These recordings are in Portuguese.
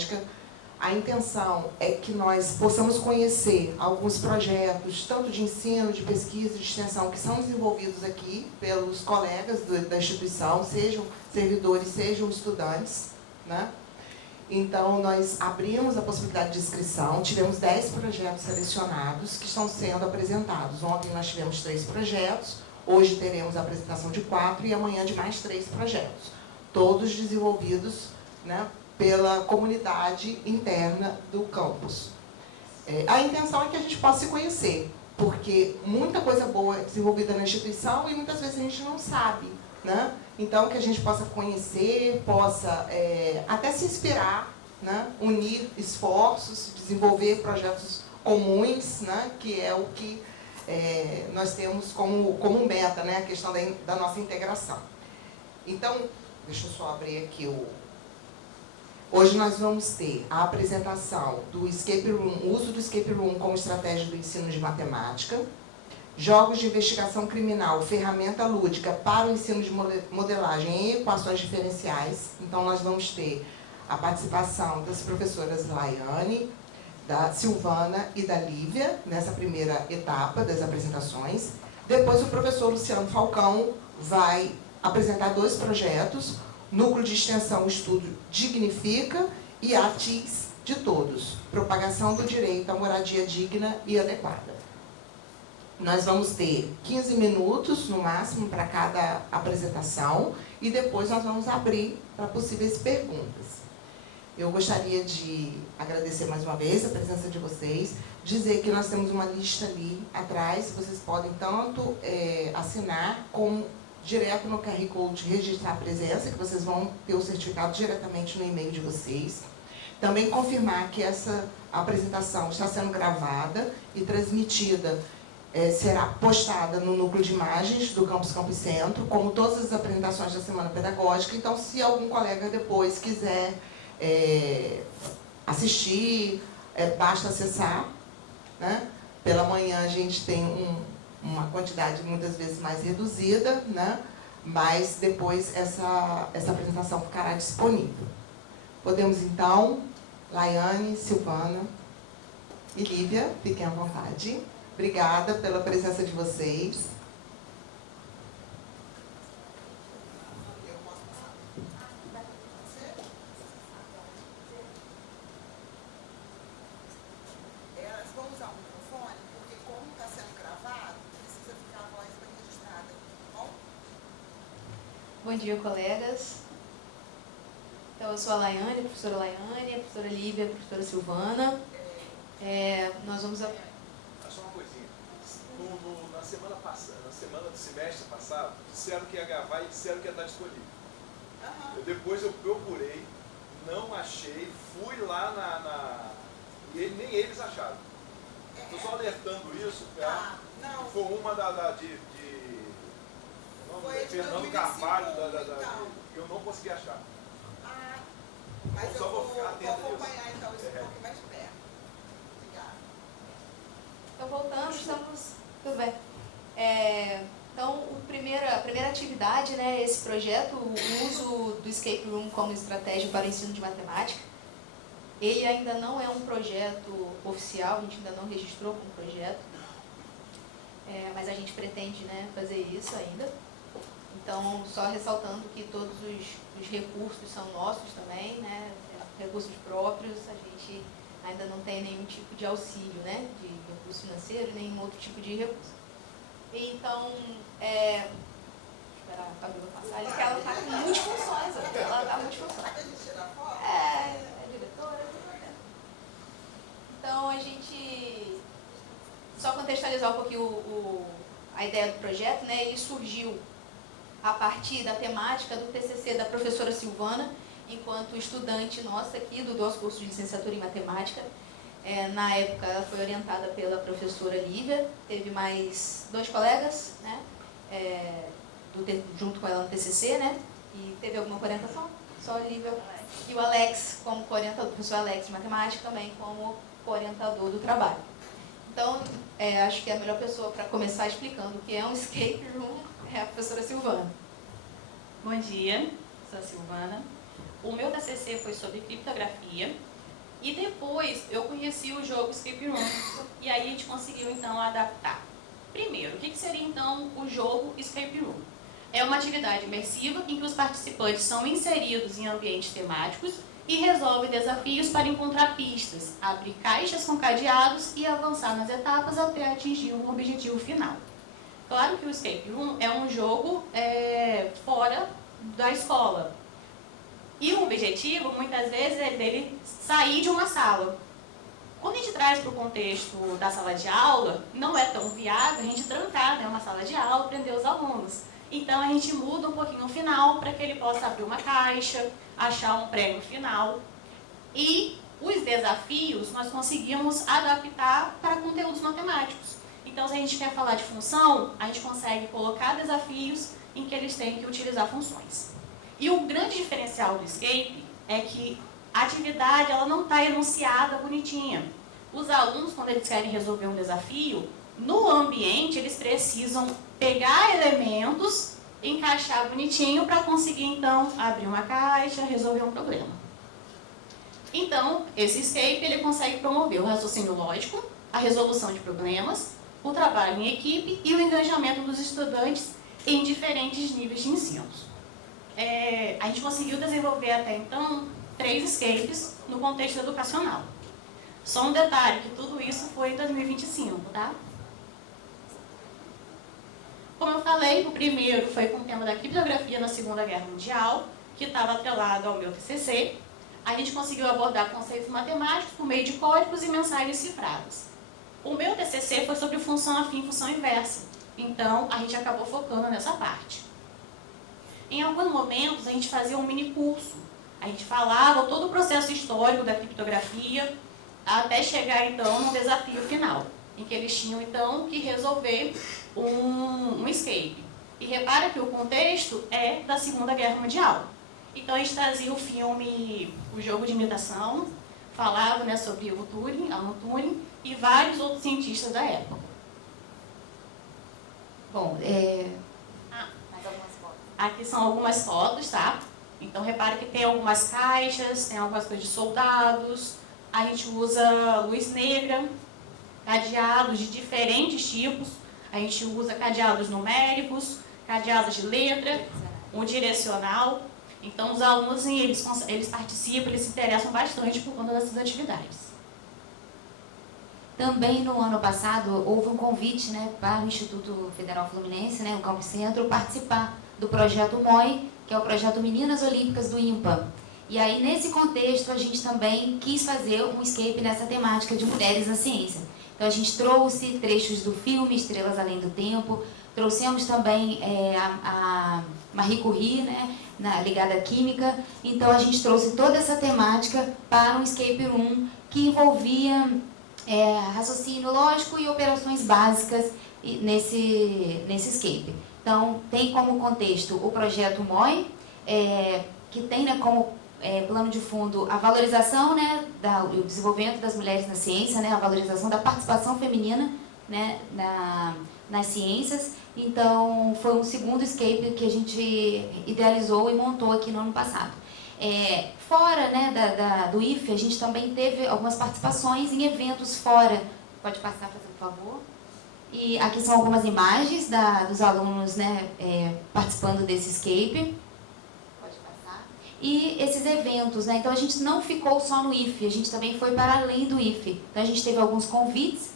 pedagógica. A intenção é que nós possamos conhecer alguns projetos, tanto de ensino, de pesquisa, de extensão, que são desenvolvidos aqui pelos colegas da instituição, sejam servidores, sejam estudantes, né? Então, nós abrimos a possibilidade de inscrição, tivemos 10 projetos selecionados que estão sendo apresentados. Ontem nós tivemos 3 projetos, hoje teremos a apresentação de 4 e amanhã de mais 3 projetos, todos desenvolvidos, né, pela comunidade interna do campus. A intenção é que a gente possa se conhecer, porque muita coisa boa é desenvolvida na instituição e muitas vezes a gente não sabe, né? Então, que a gente possa conhecer, possa até se inspirar, né? Unir esforços, desenvolver projetos comuns, né? Que é o que nós temos como meta, né? A questão da nossa integração. Então, deixa eu só abrir aqui Hoje nós vamos ter a apresentação do Escape Room, o uso do Escape Room como estratégia do ensino de matemática, jogos de investigação criminal, ferramenta lúdica para o ensino de modelagem em equações diferenciais. Então, nós vamos ter a participação das professoras Laiane, da Silvana e da Lívia, nessa primeira etapa das apresentações. Depois, o professor Luciano Falcão vai apresentar 2 projetos, Núcleo de Extensão Estudo Dignifica e ATIS de Todos, Propagação do Direito à Moradia Digna e Adequada. Nós vamos ter 15 minutos, no máximo, para cada apresentação, e depois nós vamos abrir para possíveis perguntas. Eu gostaria de agradecer mais uma vez a presença de vocês, dizer que nós temos uma lista ali atrás, vocês podem tanto assinar como direto no QR Code registrar a presença, que vocês vão ter o certificado diretamente no e-mail de vocês. Também confirmar que essa apresentação está sendo gravada e transmitida, será postada no núcleo de imagens do Campus Centro, como todas as apresentações da Semana Pedagógica. Então, se algum colega depois quiser assistir, basta acessar, né? Pela manhã a gente tem uma quantidade muitas vezes mais reduzida, né? Mas depois essa apresentação ficará disponível. Podemos então, Laiane, Silvana e Lívia, fiquem à vontade. Obrigada pela presença de vocês. Vamos usar o microfone, porque como está sendo gravado, precisa ficar a voz bem registrada, tá bom? Bom dia, colegas. Então, eu sou a Laiane, a professora Laiane, a professora Lívia, a professora Silvana. Nós vamos... Só uma coisinha. Na semana passada, na semana do semestre passado, disseram que ia gravar e disseram que ia estar disponível. Depois eu procurei, não achei, fui lá e nem eles acharam. Estou só alertando isso, Não. Foi uma Fernando Carvalho, que eu não consegui achar. Mas só eu vou ficar atento acompanhar então isso um pouco mais perto. Obrigada. Então, voltando, estamos... Tudo bem. Então, a primeira atividade, né, esse projeto, o uso do Escape Room como estratégia para o ensino de matemática. Ele ainda não é um projeto oficial, a gente ainda não registrou como projeto, mas a gente pretende, né, fazer isso ainda. Então, só ressaltando que todos os recursos são nossos também, né, recursos próprios, a gente ainda não tem nenhum tipo de auxílio, né, de recurso financeiro, nenhum outro tipo de recurso. Então, esperar a Fabiola passar, porque ela está com multifunções, ela está multifunções. A gente tira foto? Diretora. Então, a gente... Só contextualizar um pouquinho a ideia do projeto, né? Ele surgiu a partir da temática do TCC da professora Silvana, enquanto estudante nossa aqui do nosso curso de licenciatura em matemática. Na época, ela foi orientada pela professora Lívia, teve mais 2 colegas, né? Junto com ela no TCC, né? E teve alguma orientação? Só a Lívia e o Alex, como co-orientador, o professor Alex de matemática, também como co-orientador do trabalho. Então, acho que a melhor pessoa para começar explicando o que é um escape room é a professora Silvana. Bom dia, sou a Silvana. O meu TCC foi sobre criptografia E depois eu conheci o jogo Escape Room, e aí a gente conseguiu então adaptar. Primeiro, o que seria então o jogo Escape Room? É uma atividade imersiva em que os participantes são inseridos em ambientes temáticos e resolvem desafios para encontrar pistas, abrir caixas com cadeados e avançar nas etapas até atingir um objetivo final. Claro que o Escape Room é um jogo fora da escola. E o objetivo, muitas vezes, é dele sair de uma sala. Quando a gente traz para o contexto da sala de aula, não é tão viável a gente trancar, né, uma sala de aula, prender os alunos. Então, a gente muda um pouquinho o final para que ele possa abrir uma caixa, achar um prêmio final. E os desafios nós conseguimos adaptar para conteúdos matemáticos. Então, se a gente quer falar de função, a gente consegue colocar desafios em que eles têm que utilizar funções. E o grande diferencial do Escape é que a atividade ela não está enunciada bonitinha. Os alunos, quando eles querem resolver um desafio, no ambiente eles precisam pegar elementos, encaixar bonitinho para conseguir, então, abrir uma caixa, resolver um problema. Então, esse Escape ele consegue promover o raciocínio lógico, a resolução de problemas, o trabalho em equipe e o engajamento dos estudantes em diferentes níveis de ensino. A gente conseguiu desenvolver até então 3 escapes no contexto educacional. Só um detalhe, que tudo isso foi em 2025, tá? Como eu falei, o primeiro foi com o tema da criptografia na Segunda Guerra Mundial, que estava atrelado ao meu TCC. A gente conseguiu abordar conceitos matemáticos por meio de códigos e mensagens cifradas. O meu TCC foi sobre função afim e função inversa, então a gente acabou focando nessa parte. Em alguns momentos, a gente fazia um mini curso. A gente falava todo o processo histórico da criptografia, até chegar, então, no desafio final, em que eles tinham, então, que resolver um escape. E repara que o contexto é da Segunda Guerra Mundial. Então, a gente trazia o filme O Jogo de Imitação, falava, né, sobre o Turing, Alan Turing, e vários outros cientistas da época. Bom, mais algumas fotos. Aqui são algumas fotos, tá? Então, repare que tem algumas caixas, tem algumas coisas de soldados. A gente usa luz negra, cadeados de diferentes tipos. A gente usa cadeados numéricos, cadeados de letra, um direcional. Então, os alunos, eles participam, eles se interessam bastante por conta dessas atividades. Também no ano passado houve um convite, né, para o Instituto Federal Fluminense, né, o Campus Centro, participar do projeto MOI, que é o projeto Meninas Olímpicas do INPA. E aí, nesse contexto, a gente também quis fazer um escape nessa temática de mulheres na ciência. Então, a gente trouxe trechos do filme Estrelas Além do Tempo, trouxemos também a Marie Curie, né, ligada à química. Então, a gente trouxe toda essa temática para um escape room que envolvia raciocínio lógico e operações básicas nesse escape. Então, tem como contexto o projeto MOI, que tem, né, como plano de fundo a valorização, né, o desenvolvimento das mulheres na ciência, né, a valorização da participação feminina, né, nas ciências. Então, foi um segundo escape que a gente idealizou e montou aqui no ano passado. Fora, né, do IFE, a gente também teve algumas participações em eventos fora. Pode passar, por favor? E aqui são algumas imagens dos alunos, né, participando desse escape. Pode passar. E esses eventos, né, então a gente não ficou só no IFE, a gente também foi para além do IFE. Então a gente teve alguns convites,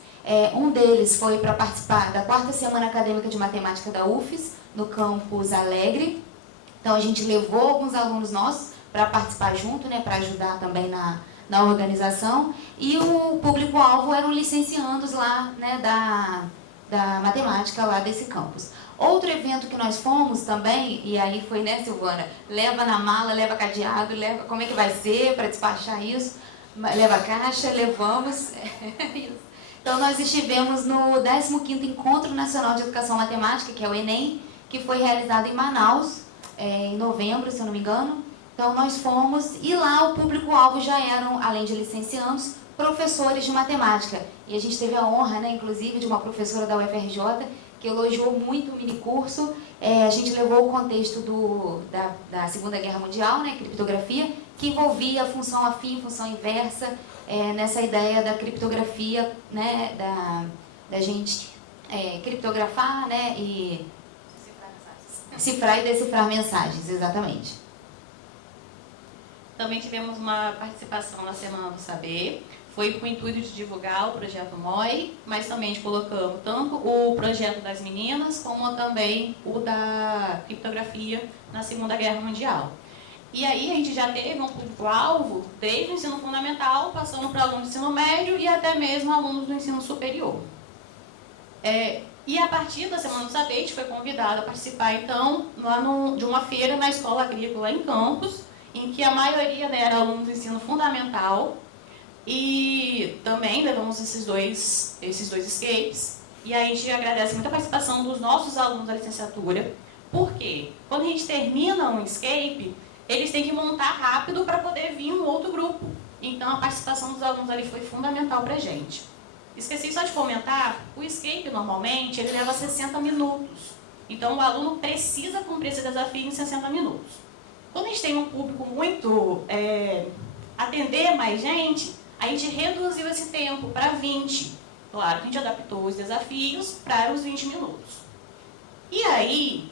um deles foi para participar da 4ª Semana Acadêmica de Matemática da UFES, no campus Alegre. Então a gente levou alguns alunos nossos para participar junto, né, para ajudar também na organização. E o público-alvo eram licenciandos lá, né, da matemática lá desse campus. Outro evento que nós fomos também, e aí foi, né, Silvana, leva na mala, leva cadeado, leva, como é que vai ser para despachar isso, leva caixa, levamos. Então nós estivemos no 15º Encontro Nacional de Educação Matemática, que é o ENEM, que foi realizado em Manaus, em novembro, se eu não me engano. Então nós fomos, e lá o público-alvo já eram, além de licenciandos, professores de matemática. E a gente teve a honra, né, inclusive, de uma professora da UFRJ, que elogiou muito o minicurso. A gente levou o contexto da Segunda Guerra Mundial, né, criptografia, que envolvia função afim, função inversa, nessa ideia da criptografia, né, da gente criptografar, né, e cifrar e decifrar mensagens, exatamente. Também tivemos uma participação na Semana do Saber. Foi com o intuito de divulgar o projeto MOI, mas também colocamos tanto o projeto das meninas, como também o da criptografia na Segunda Guerra Mundial. E aí a gente já teve um público-alvo desde o ensino fundamental, passando para alunos do ensino médio e até mesmo alunos do ensino superior. E a partir da Semana do Saber, a gente foi convidado a participar, então, de uma feira na Escola Agrícola em Campos, em que a maioria, né, era alunos do ensino fundamental, e também levamos esses dois escapes. E aí a gente agradece muito a participação dos nossos alunos da licenciatura, porque quando a gente termina um escape, eles têm que montar rápido para poder vir um outro grupo. Então a participação dos alunos ali foi fundamental para a gente. Esqueci só de comentar, o escape normalmente ele leva 60 minutos. Então o aluno precisa cumprir esse desafio em 60 minutos. Quando a gente tem um público muito... atender mais gente, a gente reduziu esse tempo para 20. Claro que a gente adaptou os desafios para os 20 minutos. E aí,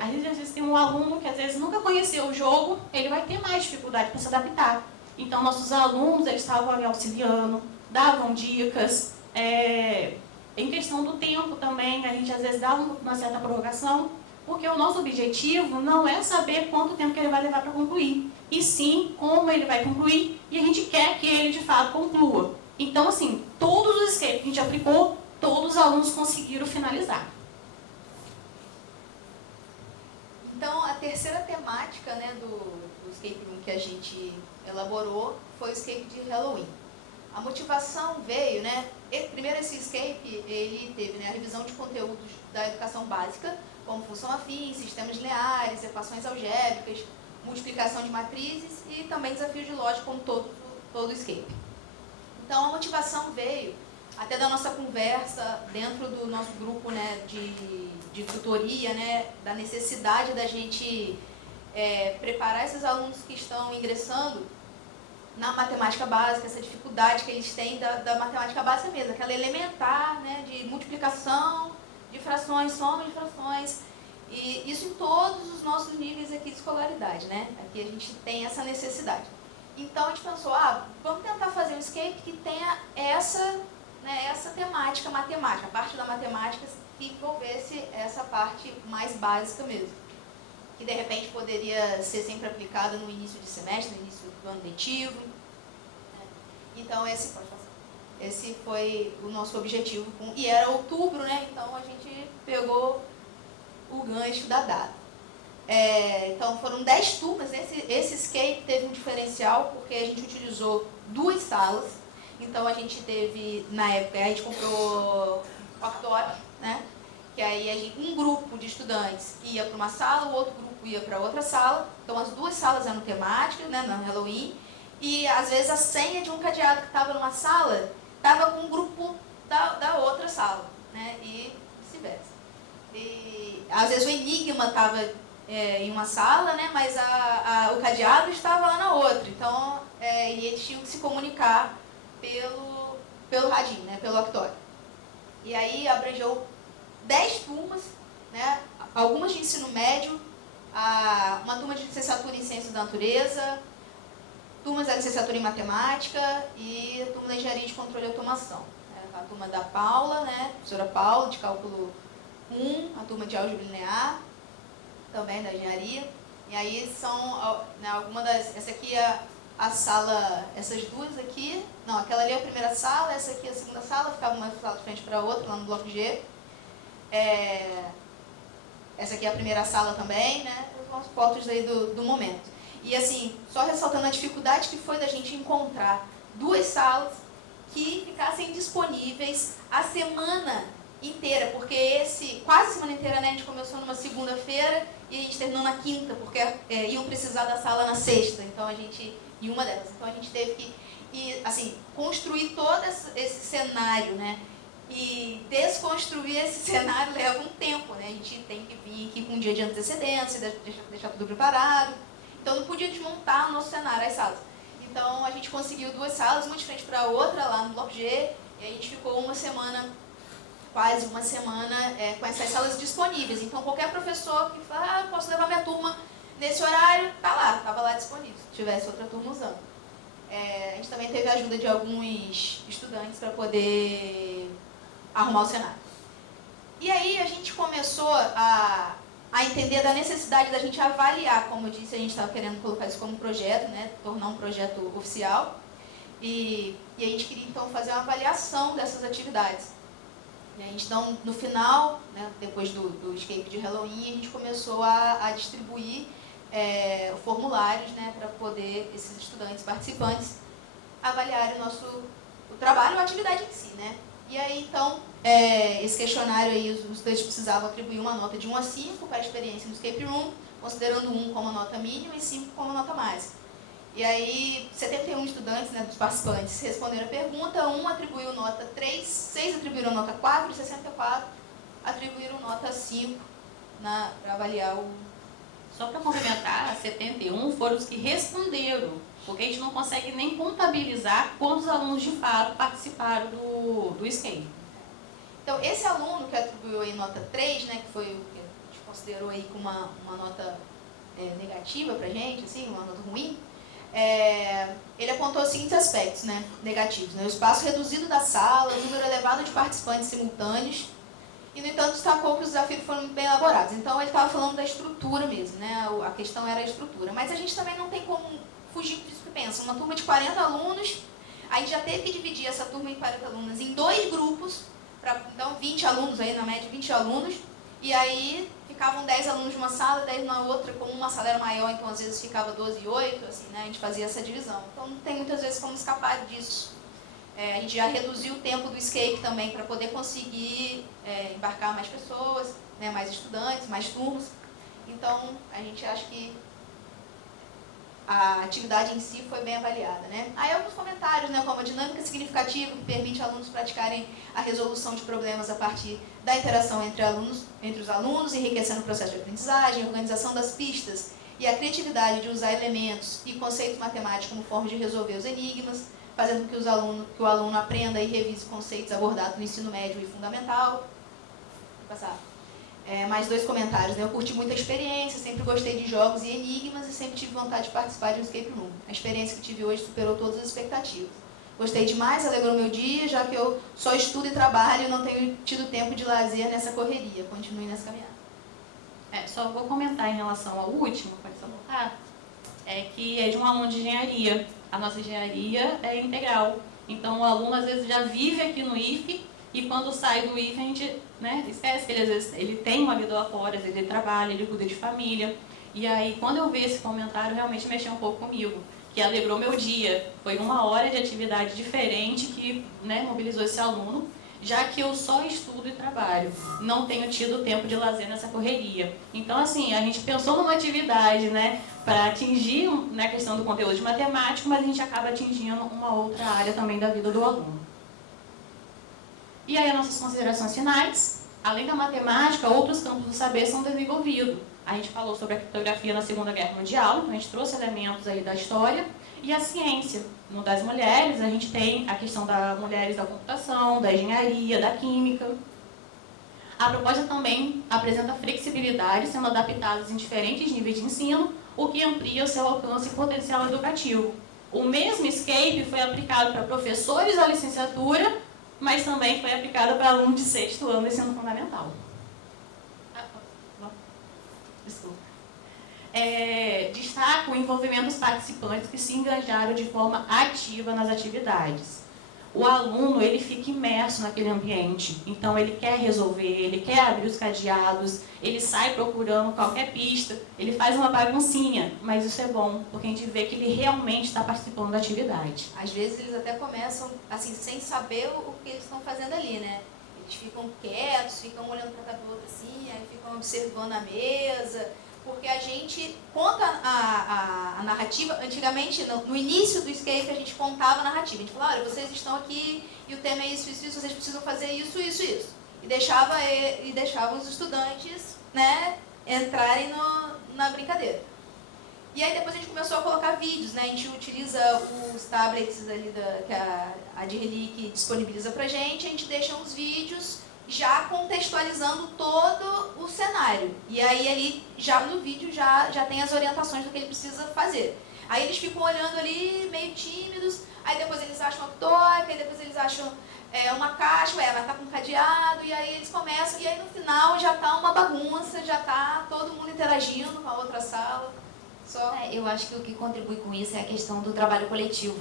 às vezes tem um aluno que às vezes nunca conheceu o jogo, ele vai ter mais dificuldade para se adaptar. Então, nossos alunos, eles estavam ali auxiliando, davam dicas. Em questão do tempo também, a gente às vezes dava uma certa prorrogação, porque o nosso objetivo não é saber quanto tempo que ele vai levar para concluir, e sim como ele vai concluir, e a gente quer que ele de fato conclua. Então, assim, todos os escapes que a gente aplicou, todos os alunos conseguiram finalizar. Então, a terceira temática, né, do escape room que a gente elaborou foi o escape de Halloween. A motivação veio, né, primeiro esse escape, ele teve, né, a revisão de conteúdos da educação básica, como função afim, sistemas lineares, equações algébricas, multiplicação de matrizes e também desafios de lógica, como todo escape. Então, a motivação veio até da nossa conversa dentro do nosso grupo, né, de tutoria, né, da necessidade da gente preparar esses alunos que estão ingressando na matemática básica, essa dificuldade que eles têm da matemática básica mesmo, aquela elementar, né, de multiplicação, de frações, soma de frações, e isso em todos os nossos níveis aqui de escolaridade, né? Aqui a gente tem essa necessidade. Então a gente pensou, vamos tentar fazer um escape que tenha essa temática matemática, a parte da matemática que envolvesse essa parte mais básica mesmo, que de repente poderia ser sempre aplicada no início de semestre, no início do ano letivo. Então esse foi o nosso objetivo, e era outubro, né? Então a gente pegou o gancho da data. Então foram 10 turmas, esse escape teve um diferencial, porque a gente utilizou 2 salas, então a gente teve, na época, a gente comprou Octório, né? Que aí um grupo de estudantes ia para uma sala, o outro grupo ia para outra sala, então as 2 salas eram temáticas, né, no Halloween, e às vezes a senha de um cadeado que estava numa sala estava com um grupo da outra sala, né, e vice-versa. E às vezes o enigma estava em uma sala, né, mas o cadeado estava lá na outra, então e eles tinham que se comunicar pelo radinho, né, pelo Octório. E aí abrangeu 10 turmas, né, algumas de ensino médio, uma turma de licenciatura em Ciências da Natureza, turmas da licenciatura em Matemática e a turma da Engenharia de Controle e Automação. A turma da Paula, né, professora Paula, de Cálculo 1, a turma de Álgebra Linear, também da Engenharia. E aí são, né, essa aqui é a sala, essas 2 aqui, não, aquela ali é a primeira sala, essa aqui é a segunda sala, ficava uma sala de frente para a outra, lá no bloco G. Essa aqui é a primeira sala também, né, os fotos aí do momento. E assim, só ressaltando a dificuldade que foi da gente encontrar 2 salas que ficassem disponíveis a semana inteira, porque quase a semana inteira, né, a gente começou numa segunda-feira e a gente terminou na quinta, porque iam precisar da sala na sexta, então em uma delas, então a gente teve que assim, construir todo esse cenário, né, E desconstruir esse cenário leva um tempo, né? A gente tem que vir aqui com um dia de antecedência, deixar tudo preparado. Então não podia desmontar o nosso cenário, as salas. Então a gente conseguiu 2 salas, uma de frente para a outra, lá no Bloco G, e a gente ficou quase uma semana com essas salas disponíveis. Então qualquer professor que fala, posso levar minha turma nesse horário, estava lá disponível, se tivesse outra turma usando. A gente também teve a ajuda de alguns estudantes para poder arrumar o cenário. E aí a gente começou a entender da necessidade da gente avaliar, como eu disse, a gente estava querendo colocar isso como projeto, né, tornar um projeto oficial, e a gente queria então fazer uma avaliação dessas atividades. E a gente então, no final, né, depois do escape de Halloween, a gente começou a distribuir formulários, né, para poder esses estudantes participantes avaliarem o trabalho, a atividade em si, né. E aí, então, esse questionário aí, os estudantes precisavam atribuir uma nota de 1 a 5 para a experiência no escape room, considerando 1 como a nota mínima e 5 como a nota máxima. E aí, 71 estudantes, né, dos participantes, responderam a pergunta, 1 atribuiu nota 3, 6 atribuíram nota 4 e 64 atribuíram nota 5 para avaliar o... Só para complementar, 71 foram os que responderam, porque a gente não consegue nem contabilizar quantos alunos de fato participaram do escape. Então, esse aluno que atribuiu aí nota 3, né, que foi o que a gente considerou aí como uma nota negativa para a gente, assim, uma nota ruim, ele apontou os seguintes aspectos, né, negativos, né, o espaço reduzido da sala, o número elevado de participantes simultâneos, e, no entanto, destacou que os desafios foram bem elaborados. Então, ele estava falando da estrutura mesmo, né, a questão era a estrutura. Mas a gente também não tem como fugir disso que pensa. Uma turma de 40 alunos, a gente já teve que dividir essa turma de 40 alunos em 2 grupos, então 20 alunos aí, na média 20 alunos, e aí ficavam 10 alunos de uma sala, 10 na outra, como uma sala era maior, então às vezes ficava 12 e 8, assim, né, a gente fazia essa divisão. Então não tem muitas vezes como escapar disso. A gente já reduziu o tempo do escape também para poder conseguir embarcar mais pessoas, né, mais estudantes, mais turmas. Então a gente acha que a atividade em si foi bem avaliada, né? Aí alguns comentários, né, como a dinâmica significativa que permite alunos praticarem a resolução de problemas a partir da interação entre os alunos, enriquecendo o processo de aprendizagem, a organização das pistas e a criatividade de usar elementos e conceitos matemáticos como forma de resolver os enigmas, fazendo com que o aluno aprenda e revise conceitos abordados no ensino médio e fundamental. Vou passar. Mais 2 comentários, né? Eu curti muito a experiência, sempre gostei de jogos e enigmas e sempre tive vontade de participar de um escape room. A experiência que tive hoje superou todas as expectativas. Gostei demais, alegrou meu dia, já que eu só estudo e trabalho e não tenho tido tempo de lazer nessa correria. Continue nessa caminhada. Só vou comentar em relação ao último, pode só voltar, que é de um aluno de engenharia. A nossa engenharia é integral. Então o aluno às vezes já vive aqui no IFE, e quando sai do IFE, a gente, né, esquece que ele, às vezes, ele tem uma vida lá fora, ele trabalha, ele cuida de família. E aí, quando eu vi esse comentário, realmente mexeu um pouco comigo, que alegrou meu dia. Foi 1 hora de atividade diferente que, né, mobilizou esse aluno, já que eu só estudo e trabalho. Não tenho tido tempo de lazer nessa correria. Então, assim, a gente pensou numa atividade, né, para atingir, né, a questão do conteúdo de matemática, mas a gente acaba atingindo uma outra área também da vida do aluno. E aí, as nossas considerações finais. Além da matemática, outros campos do saber são desenvolvidos. A gente falou sobre a criptografia na Segunda Guerra Mundial, então a gente trouxe elementos aí da história. E a ciência. No das mulheres, a gente tem a questão das mulheres da computação, da engenharia, da química. A proposta também apresenta flexibilidade, sendo adaptadas em diferentes níveis de ensino, o que amplia o seu alcance e potencial educativo. O mesmo escape foi aplicado para professores da licenciatura, mas também foi aplicado para alunos de 6º ano do ensino fundamental. Desculpa. Destaco o envolvimento dos participantes que se engajaram de forma ativa nas atividades. O aluno, ele fica imerso naquele ambiente, então ele quer resolver, ele quer abrir os cadeados, ele sai procurando qualquer pista, ele faz uma baguncinha, mas isso é bom, porque a gente vê que ele realmente está participando da atividade. Às vezes eles até começam, assim, sem saber o que eles estão fazendo ali, né? Eles ficam quietos, ficam olhando para a outra assim, aí ficam observando a mesa, porque a gente conta a narrativa. Antigamente, no início do Escape, a gente contava a narrativa. A gente falava, olha, vocês estão aqui e o tema é isso, isso, isso, vocês precisam fazer isso, isso, isso. E deixava os estudantes, né, entrarem na brincadeira. E aí depois a gente começou a colocar vídeos, né? A gente utiliza os tablets ali que a Direlic disponibiliza pra gente, a gente deixa uns vídeos já contextualizando todo o cenário. E aí ali, já no vídeo, já tem as orientações do que ele precisa fazer. Aí eles ficam olhando ali, meio tímidos, aí depois eles acham uma toca, aí depois eles acham uma caixa, ela tá com um cadeado, e aí eles começam, e aí no final já tá uma bagunça, já tá todo mundo interagindo com a outra sala. Eu acho que o que contribui com isso é a questão do trabalho coletivo.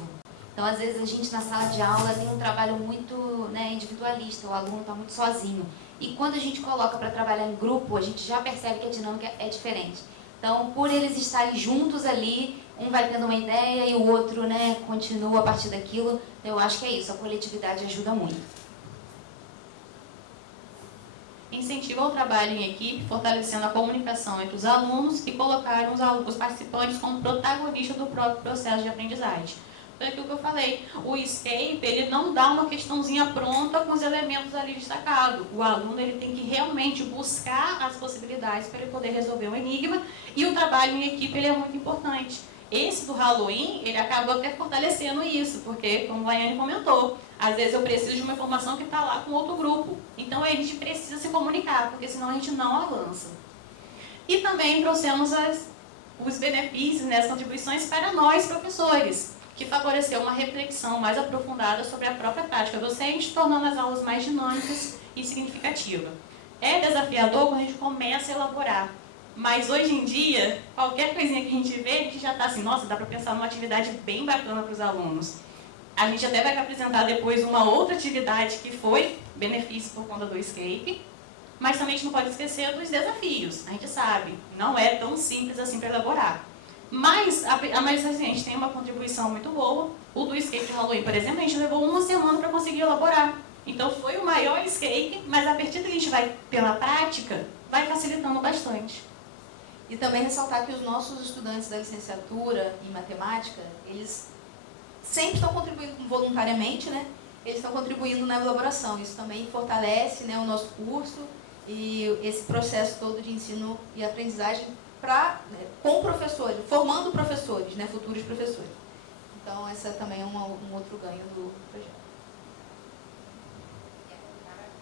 Então, às vezes, a gente na sala de aula tem um trabalho muito, né, individualista, o aluno está muito sozinho. E quando a gente coloca para trabalhar em grupo, a gente já percebe que a dinâmica é diferente. Então, por eles estarem juntos ali, um vai tendo uma ideia e o outro, né, continua a partir daquilo. Eu acho que é isso, a coletividade ajuda muito. Incentiva o trabalho em equipe, fortalecendo a comunicação entre os alunos e colocar os participantes como protagonistas do próprio processo de aprendizagem. Foi aquilo que eu falei, o Escape, ele não dá uma questãozinha pronta com os elementos ali destacados. O aluno ele tem que realmente buscar as possibilidades para ele poder resolver um enigma, e o trabalho em equipe ele é muito importante. Esse do Halloween, ele acabou até fortalecendo isso, porque, como a Laiane comentou, às vezes eu preciso de uma informação que está lá com outro grupo. Então, a gente precisa se comunicar, porque senão a gente não avança. E também trouxemos os benefícios, né, as contribuições para nós, professores, que favoreceu uma reflexão mais aprofundada sobre a própria prática docente, tornando as aulas mais dinâmicas e significativas. É desafiador quando a gente começa a elaborar. Mas hoje em dia, qualquer coisinha que a gente vê, a gente já está assim, nossa, dá para pensar numa atividade bem bacana para os alunos. A gente até vai apresentar depois uma outra atividade que foi benefício por conta do Escape, mas também a gente não pode esquecer dos desafios. A gente sabe, não é tão simples assim para elaborar. Mas a gente tem uma contribuição muito boa. O do Escape de Halloween, por exemplo, a gente levou 1 semana para conseguir elaborar. Então foi o maior Escape, mas a partir do que a gente vai pela prática, vai facilitando bastante. E também ressaltar que os nossos estudantes da licenciatura em matemática, eles sempre estão contribuindo voluntariamente, né? Eles estão contribuindo na elaboração. Isso também fortalece, né, o nosso curso e esse processo todo de ensino e aprendizagem com professores, formando professores, né, futuros professores. Então, essa também é um outro ganho do projeto.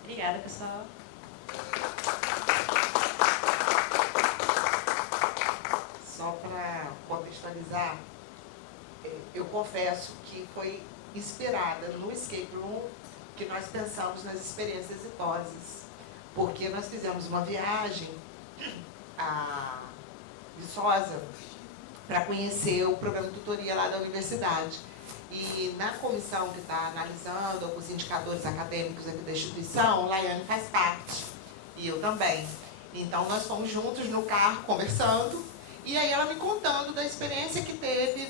Obrigada, pessoal. Só para contextualizar, eu confesso que foi inspirada no Escape Room que nós pensamos nas experiências exitosas, porque nós fizemos uma viagem a Viçosa para conhecer o programa de tutoria lá da universidade. E na comissão que está analisando os indicadores acadêmicos aqui da instituição, Laiane faz parte, e eu também. Então, nós fomos juntos no carro conversando, e aí ela me contando da experiência que teve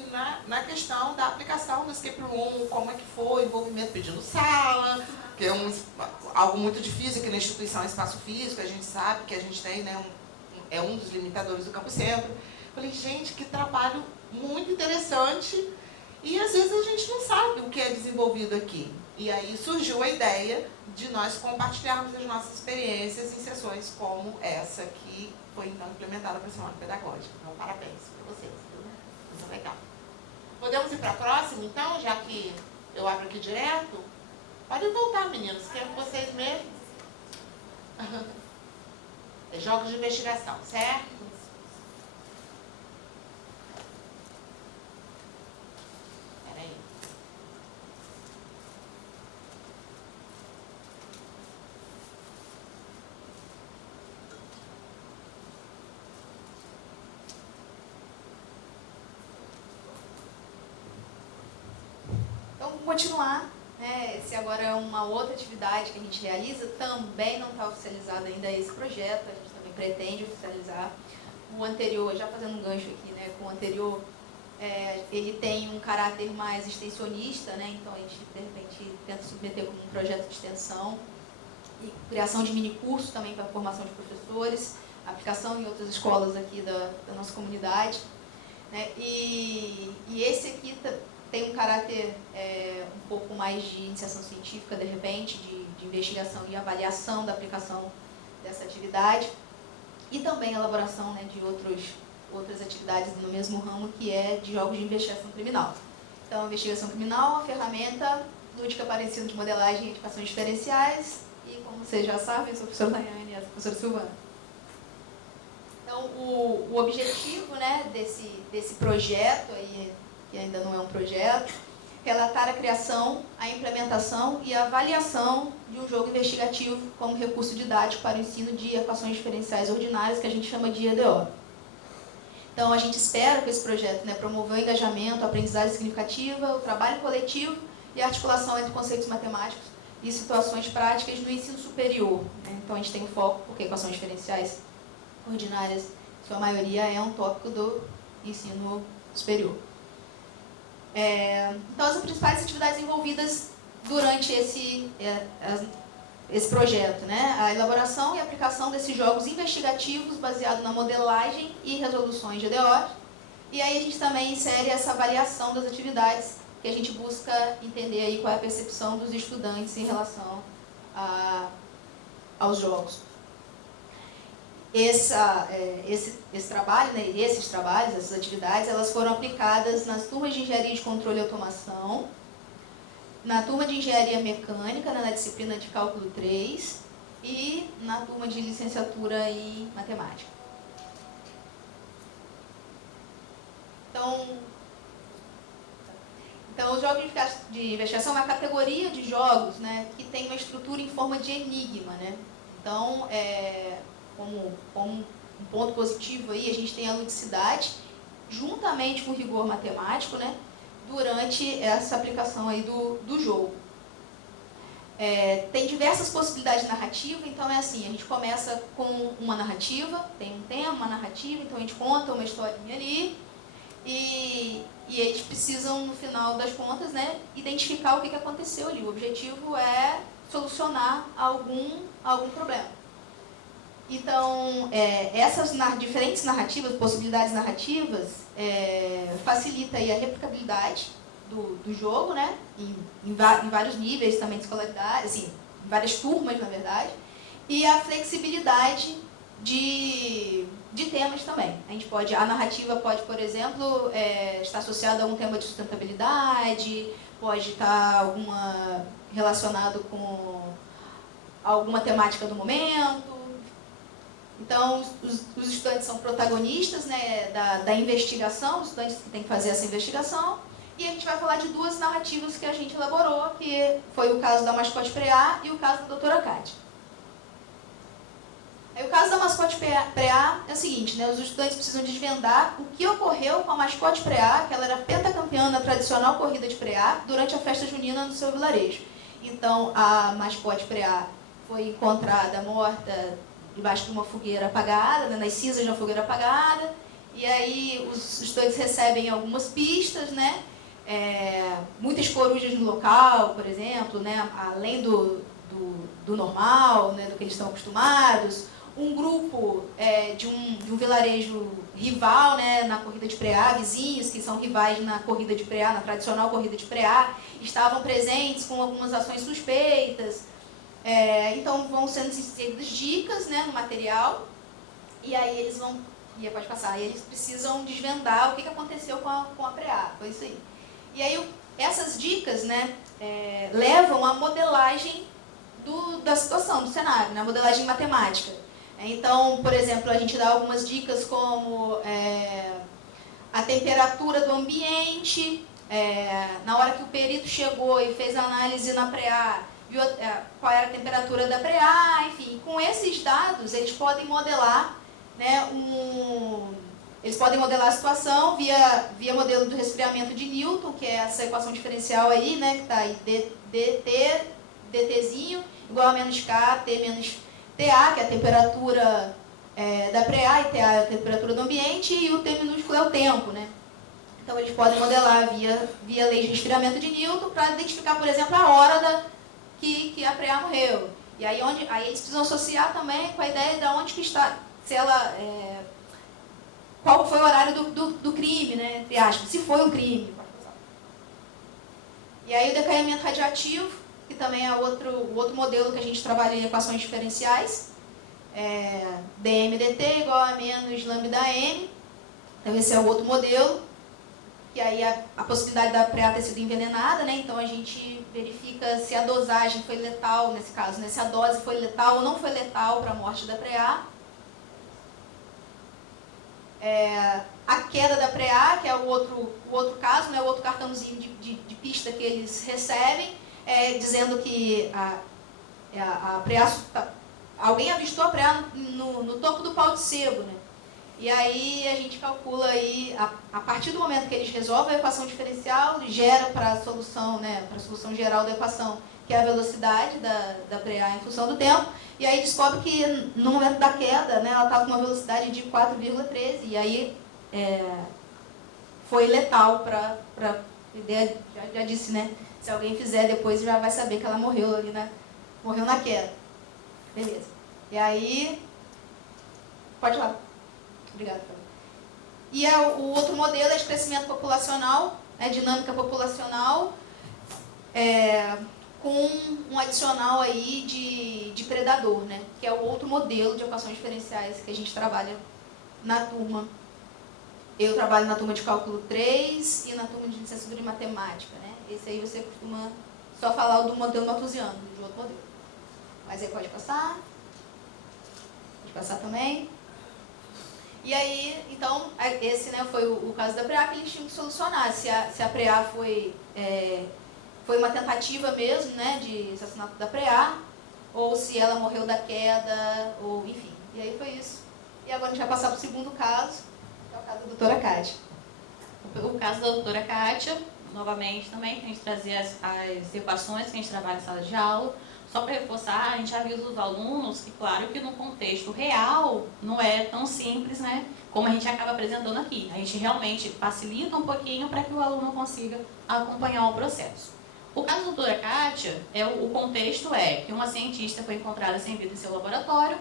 na questão da aplicação do Escape Room, como é que foi, envolvimento pedindo sala, que é algo muito difícil aqui na instituição, espaço físico, a gente sabe que a gente tem, né, é um dos limitadores do Campo Centro. Falei, gente, que trabalho muito interessante, e às vezes a gente não sabe o que é desenvolvido aqui. E aí surgiu a ideia de nós compartilharmos as nossas experiências em sessões como essa que foi então implementada para a Semana Pedagógica. Então, parabéns para vocês, viu? Muito legal. Podemos ir para a próxima, então, já que eu abro aqui direto? Podem voltar, meninos, que é com vocês mesmos. É jogos de investigação, certo? Peraí. Então, vamos continuar. Esse agora é uma outra atividade que a gente realiza, também não está oficializado ainda esse projeto, a gente também pretende oficializar. O anterior, já fazendo um gancho aqui, né, com o anterior, ele tem um caráter mais extensionista, né, então a gente, de repente, tenta submeter como um projeto de extensão e criação de mini cursos também para a formação de professores. aplicação em outras escolas aqui da nossa comunidade, né? E esse aqui tem um caráter um pouco mais de iniciação científica, de repente, de investigação e avaliação da aplicação dessa atividade, e também a elaboração, né, de outras atividades no mesmo ramo, que é de jogos de investigação criminal. Então, a investigação criminal é uma ferramenta lúdica para ensino de modelagem e equações diferenciais, e como vocês já sabem, eu sou a professora Daiane e a professora Silvana. Então, o objetivo, né, desse projeto, aí, que ainda não é um projeto, é relatar a criação, a implementação e a avaliação de um jogo investigativo como recurso didático para o ensino de equações diferenciais ordinárias, que a gente chama de EDO. Então, a gente espera que esse projeto, né, promover o engajamento, a aprendizagem significativa, o trabalho coletivo e a articulação entre conceitos matemáticos e situações práticas no ensino superior, né? Então, a gente tem o foco, porque equações diferenciais ordinárias, sua maioria, é um tópico do ensino superior. Então, as principais atividades envolvidas durante esse projeto, né? A elaboração e aplicação desses jogos investigativos baseados na modelagem e resoluções de EDO. E aí a gente também insere essa avaliação das atividades, que a gente busca entender aí qual é a percepção dos estudantes em relação aos jogos. Esse trabalho, né, esses trabalhos, essas atividades, elas foram aplicadas nas turmas de Engenharia de Controle e Automação, na turma de Engenharia Mecânica, na disciplina de Cálculo 3, e na turma de Licenciatura em Matemática. Então, os jogos de investigação é uma categoria de jogos, né, que tem uma estrutura em forma de enigma, né? Então, como um ponto positivo aí, a gente tem a ludicidade, juntamente com o rigor matemático, né, durante essa aplicação aí do jogo. Tem diversas possibilidades de narrativa, então é assim, a gente começa com uma narrativa, tem um tema, uma narrativa, então a gente conta uma historinha ali, e eles precisam, no final das contas, né, identificar o que aconteceu ali. O objetivo é solucionar algum problema. Então, essas diferentes narrativas, possibilidades narrativas, facilita aí a replicabilidade do jogo, né? Em vários níveis também de escolaridade, assim, em várias turmas, na verdade, e a flexibilidade de temas também. A narrativa pode, por exemplo, estar associada a um tema de sustentabilidade, pode estar relacionado com alguma temática do momento. Então, os estudantes são protagonistas, né, da investigação, os estudantes que têm que fazer essa investigação, e a gente vai falar de duas narrativas que a gente elaborou, que foi o caso da mascote Preá e o caso da doutora Cátia. Aí, o caso da mascote Preá é o seguinte, né, os estudantes precisam desvendar o que ocorreu com a mascote Preá, que ela era pentacampeã na tradicional corrida de Preá, durante a festa junina no seu vilarejo. Então, a mascote Preá foi encontrada morta debaixo de uma fogueira apagada, né, nas cinzas de uma fogueira apagada, e aí os estudantes recebem algumas pistas, né, muitas corujas no local, por exemplo, né, além do normal, né, do que eles estão acostumados, um grupo de um vilarejo rival, né, na corrida de Preá, vizinhos que são rivais na corrida de Preá, na tradicional corrida de Preá, estavam presentes com algumas ações suspeitas. Então vão sendo inseridas dicas, né, no material, e aí eles vão, pode passar, aí eles precisam desvendar o que aconteceu com a Preá, foi isso aí. E aí essas dicas, né, levam à modelagem da situação, do cenário, né, a modelagem matemática. Então, por exemplo, a gente dá algumas dicas como a temperatura do ambiente, na hora que o perito chegou e fez a análise na Preá, viu qual era a temperatura da Preá, enfim, com esses dados eles podem modelar, né, eles podem modelar a situação via modelo do resfriamento de Newton, que é essa equação diferencial aí, né, que está aí, dtzinho igual a menos K, T menos TA, que é a temperatura da Preá, e TA é a temperatura do ambiente, e o T minúsculo é o tempo, né. Então eles podem modelar via lei de resfriamento de Newton para identificar, por exemplo, a hora que a Preá morreu. E aí eles precisam associar também com a ideia de onde que está se ela... qual foi o horário do crime, né? Entre aspas, se foi um crime. E aí o decaimento radioativo, que também é o outro modelo que a gente trabalha em equações diferenciais. dm/dt igual a menos lambda m. Então esse é o outro modelo. E aí a possibilidade da preá ter sido envenenada, né? Então a gente verifica se a dosagem foi letal nesse caso, né? Se a dose foi letal ou não foi letal para a morte da preá. A queda da preá, que é o outro caso, né? O outro cartãozinho de pista que eles recebem, dizendo que a preá, alguém avistou a preá no topo do pau de sebo, né? E aí a gente calcula aí, a partir do momento que eles resolvem a equação diferencial, gera para a solução, né, para a solução geral da equação, que é a velocidade da preá em função do tempo, e aí descobre que no momento da queda, né, ela estava com uma velocidade de 4,13, e aí foi letal para já disse, né, se alguém fizer depois já vai saber que ela morreu ali, né, morreu na queda. Beleza. E aí, pode ir lá. Obrigada. E o outro modelo é de crescimento populacional, dinâmica populacional, com um adicional aí de predador, né? Que é o outro modelo de equações diferenciais que a gente trabalha na turma. Eu trabalho na turma de cálculo 3 e na turma de licenciatura em matemática, né? Esse aí você costuma só falar do modelo malthusiano, de outro modelo. Mas aí pode passar. Pode passar também. E aí, então, esse, né, foi o caso da preá que eles tinham que solucionar. Se a preá foi uma tentativa mesmo, né, de assassinato da preá, ou se ela morreu da queda, ou enfim. E aí foi isso. E agora a gente vai passar para o segundo caso, que é o caso da doutora Kátia. O caso da doutora Kátia, novamente também, a gente trazia as equações que a gente trabalha em sala de aula. Só para reforçar, a gente avisa os alunos que, claro, que no contexto real não é tão simples, né, como a gente acaba apresentando aqui. A gente realmente facilita um pouquinho para que o aluno consiga acompanhar o processo. O caso da doutora Kátia, o contexto é que uma cientista foi encontrada sem vida em seu laboratório,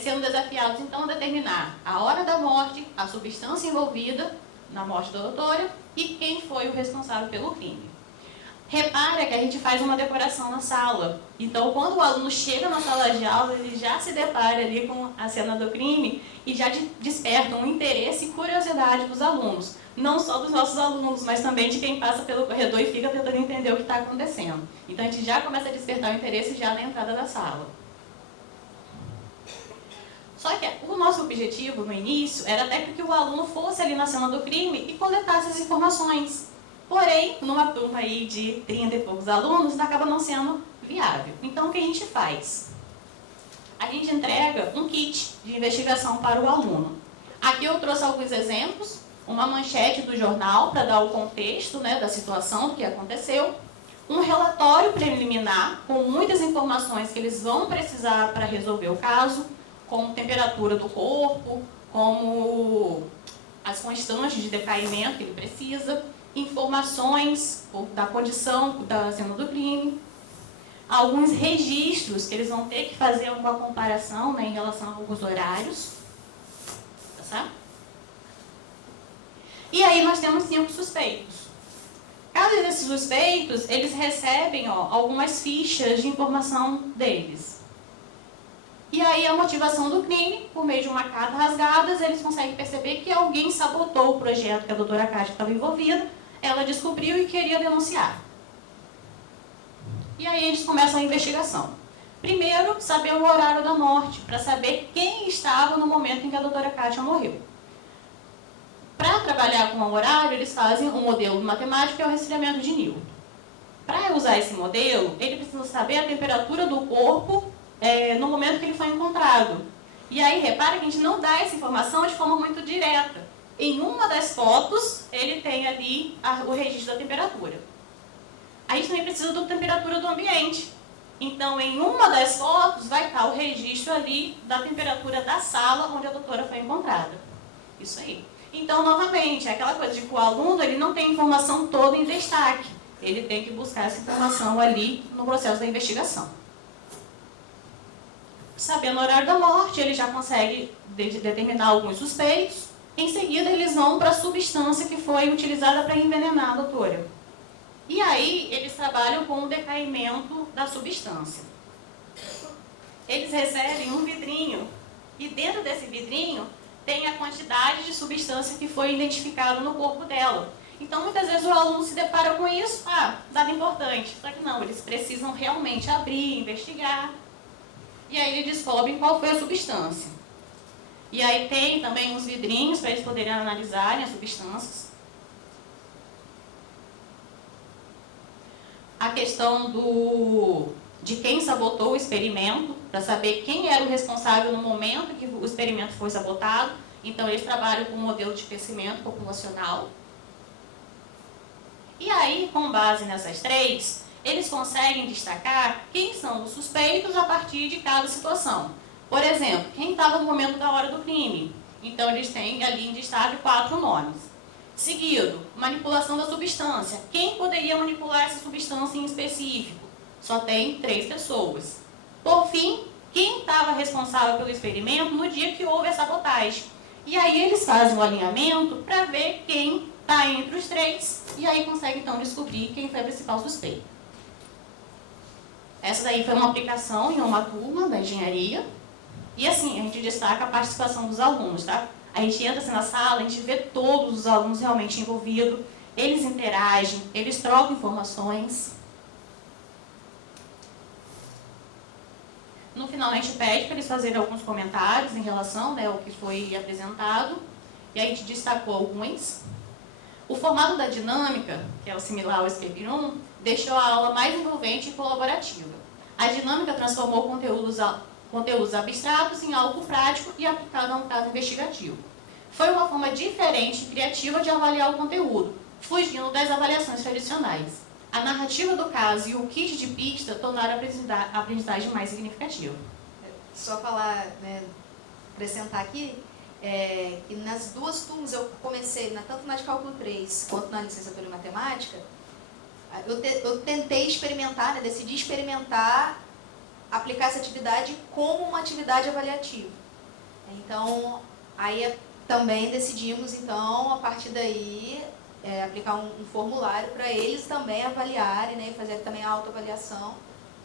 sendo desafiados então a determinar a hora da morte, a substância envolvida na morte da doutora e quem foi o responsável pelo crime. Repara que a gente faz uma decoração na sala. Então, quando o aluno chega na sala de aula, ele já se depara ali com a cena do crime e já desperta um interesse e curiosidade dos alunos. Não só dos nossos alunos, mas também de quem passa pelo corredor e fica tentando entender o que está acontecendo. Então, a gente já começa a despertar o interesse já na entrada da sala. Só que o nosso objetivo, no início, era até que o aluno fosse ali na cena do crime e coletasse as informações. Porém, numa turma aí de 30 e poucos alunos, acaba não sendo viável. Então, o que a gente faz? A gente entrega um kit de investigação para o aluno. Aqui eu trouxe alguns exemplos, uma manchete do jornal para dar o contexto, né, da situação, do que aconteceu, um relatório preliminar com muitas informações que eles vão precisar para resolver o caso, como temperatura do corpo, como as constantes de decaimento que ele precisa, informações da condição da cena do crime, alguns registros que eles vão ter que fazer uma comparação, né, em relação a alguns horários, tá certo? E aí nós temos 5 suspeitos. Cada desses suspeitos, eles recebem algumas fichas de informação deles. E aí a motivação do crime, por meio de uma carta rasgada, eles conseguem perceber que alguém sabotou o projeto que a doutora Kátia estava envolvida, ela descobriu e queria denunciar. E aí eles começam a investigação. Primeiro, saber o horário da morte, para saber quem estava no momento em que a doutora Kátia morreu. Para trabalhar com o horário, eles fazem um modelo matemático que é o resfriamento de Newton. Para usar esse modelo, ele precisa saber a temperatura do corpo no momento que ele foi encontrado. E aí, repara que a gente não dá essa informação de forma muito direta. Em uma das fotos, ele tem ali o registro da temperatura. A gente também precisa da temperatura do ambiente. Então, em uma das fotos, vai estar o registro ali da temperatura da sala onde a doutora foi encontrada. Isso aí. Então, novamente, é aquela coisa de que o aluno ele não tem a informação toda em destaque. Ele tem que buscar essa informação ali no processo da investigação. sabendo o horário da morte, ele já consegue determinar alguns suspeitos. Em seguida, eles vão para a substância que foi utilizada para envenenar a doutora. E aí, eles trabalham com o decaimento da substância. Eles recebem um vidrinho, e dentro desse vidrinho tem a quantidade de substância que foi identificada no corpo dela. Então, muitas vezes o aluno se depara com isso, dado importante. Só que não, eles precisam realmente abrir, investigar. E aí eles descobrem qual foi a substância. E aí tem também uns vidrinhos para eles poderem analisarem as substâncias. A questão de quem sabotou o experimento, para saber quem era o responsável no momento que o experimento foi sabotado. Então, eles trabalham com um modelo de crescimento populacional. E aí, com base nessas três, eles conseguem destacar quem são os suspeitos a partir de cada situação. Por exemplo, quem estava no momento da hora do crime. Então, eles têm ali em destaque 4 nomes. Seguido, manipulação da substância. Quem poderia manipular essa substância em específico? Só tem 3 pessoas. Por fim, quem estava responsável pelo experimento no dia que houve a sabotagem. E aí eles fazem o alinhamento para ver quem está entre os 3 e aí conseguem então descobrir quem foi a principal suspeita. Essa daí foi uma aplicação em uma turma da engenharia. E assim, a gente destaca a participação dos alunos, tá? A gente entra assim na sala, a gente vê todos os alunos realmente envolvidos, eles interagem, eles trocam informações. No final, a gente pede para eles fazerem alguns comentários em relação ao que foi apresentado, e a gente destacou alguns. O formato da dinâmica, que é o similar ao Escape Room, deixou a aula mais envolvente e colaborativa. A dinâmica transformou conteúdos abstratos em algo prático e aplicado a um caso investigativo. Foi uma forma diferente e criativa de avaliar o conteúdo, fugindo das avaliações tradicionais. A narrativa do caso e o kit de pista tornaram a aprendizagem mais significativa. Só falar, acrescentar aqui, que nas 2 turmas eu comecei, tanto na de cálculo 3 quanto na licenciatura em matemática, eu tentei experimentar, decidi experimentar, aplicar essa atividade como uma atividade avaliativa. Então, aí também decidimos, então, a partir daí, aplicar um formulário para eles também avaliarem, fazer também a autoavaliação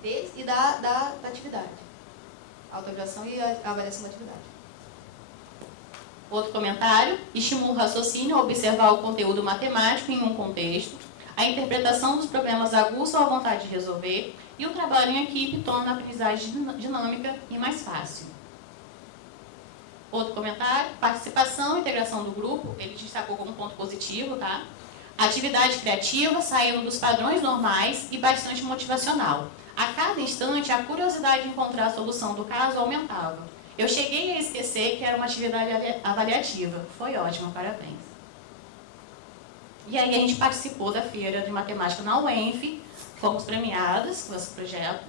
deles e da atividade. A autoavaliação e a avaliação da atividade. Outro comentário: estimula o raciocínio a observar o conteúdo matemático em um contexto, a interpretação dos problemas aguça a vontade de resolver e o trabalho em equipe torna a aprendizagem dinâmica e mais fácil. Outro comentário: participação e integração do grupo, ele destacou como ponto positivo, tá? Atividade criativa, saindo dos padrões normais e bastante motivacional. A cada instante, a curiosidade de encontrar a solução do caso aumentava. Eu cheguei a esquecer que era uma atividade avaliativa. Foi ótimo, parabéns. E aí a gente participou da feira de matemática na UENF, fomos premiadas com esse projeto.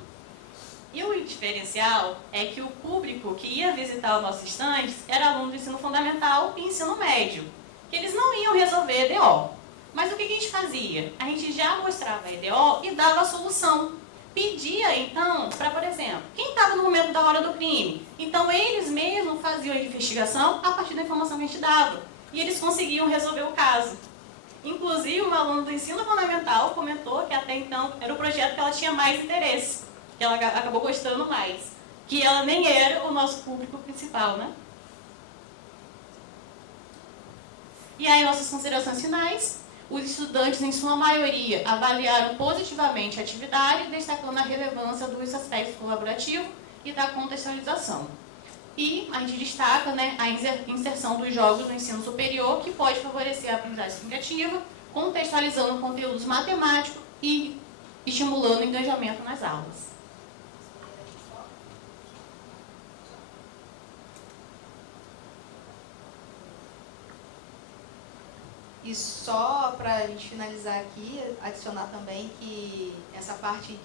E o diferencial é que o público que ia visitar os nossos estandes era aluno do ensino fundamental e ensino médio, que eles não iam resolver EDO. Mas o que a gente fazia? A gente já mostrava a EDO e dava a solução. Pedia, então, para, por exemplo, quem estava no momento da hora do crime? Então, eles mesmos faziam a investigação a partir da informação que a gente dava. E eles conseguiam resolver o caso. Inclusive, uma aluna do ensino fundamental comentou que até então era o projeto que ela tinha mais interesse, que ela acabou gostando mais, que ela nem era o nosso público principal, né? E aí, nossas considerações finais. Os estudantes, em sua maioria, avaliaram positivamente a atividade, destacando a relevância dos aspectos colaborativos e da contextualização. E a gente destaca, a inserção dos jogos no ensino superior, que pode favorecer a aprendizagem significativa, contextualizando conteúdos matemáticos e estimulando o engajamento nas aulas. E só para a gente finalizar aqui, adicionar também que essa parte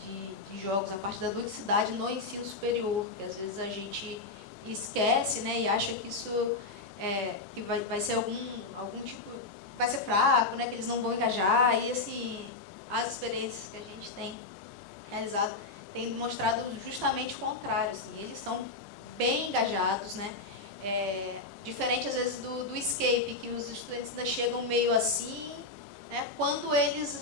de jogos, a parte da ludicidade no ensino superior, que às vezes a gente esquece, e acha que isso que vai ser algum tipo, vai ser fraco, que eles não vão engajar, e assim, as experiências que a gente tem realizado têm mostrado justamente o contrário, assim, eles são bem engajados, né? Diferente às vezes do escape, que os estudantes ainda chegam meio assim, né? Quando eles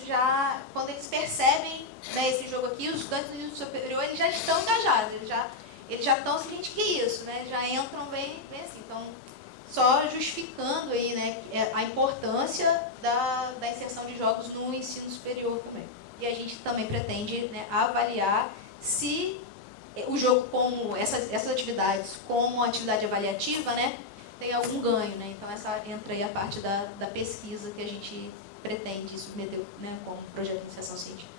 percebem, né, esse jogo aqui, os estudantes do nível superior, eles já estão engajados, eles já estão assim, gente, que isso, né? Já entram bem assim. Então, só justificando aí, né, a importância da inserção de jogos no ensino superior também. E a gente também pretende, né, avaliar se o jogo, como essas atividades, como atividade avaliativa, né, tem algum ganho, né? Então essa entra aí a parte da pesquisa que a gente pretende submeter, né, como projeto de iniciação científica.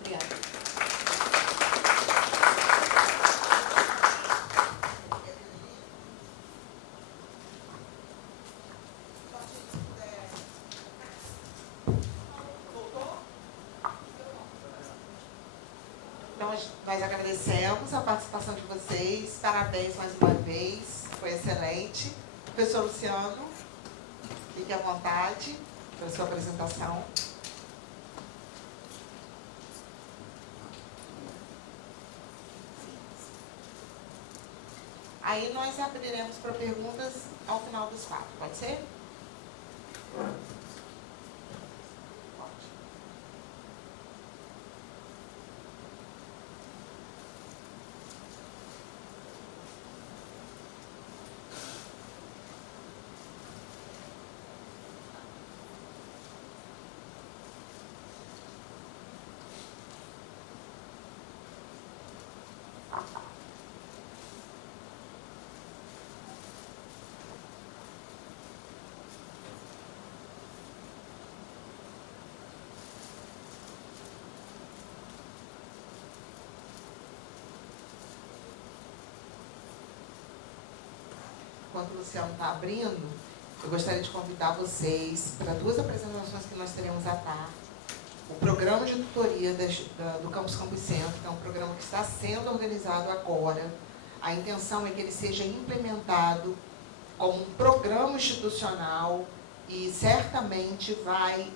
Obrigada. Nós agradecemos a participação de vocês, parabéns mais uma vez, foi excelente. Professor Luciano, fique à vontade para a sua apresentação. Aí nós abriremos para perguntas ao final dos quatro, pode ser? Enquanto o Luciano está abrindo, eu gostaria de convidar vocês para duas apresentações que nós teremos à tarde. O programa de tutoria do Campus Centro, que é um programa que está sendo organizado agora. A intenção é que ele seja implementado como um programa institucional e certamente vai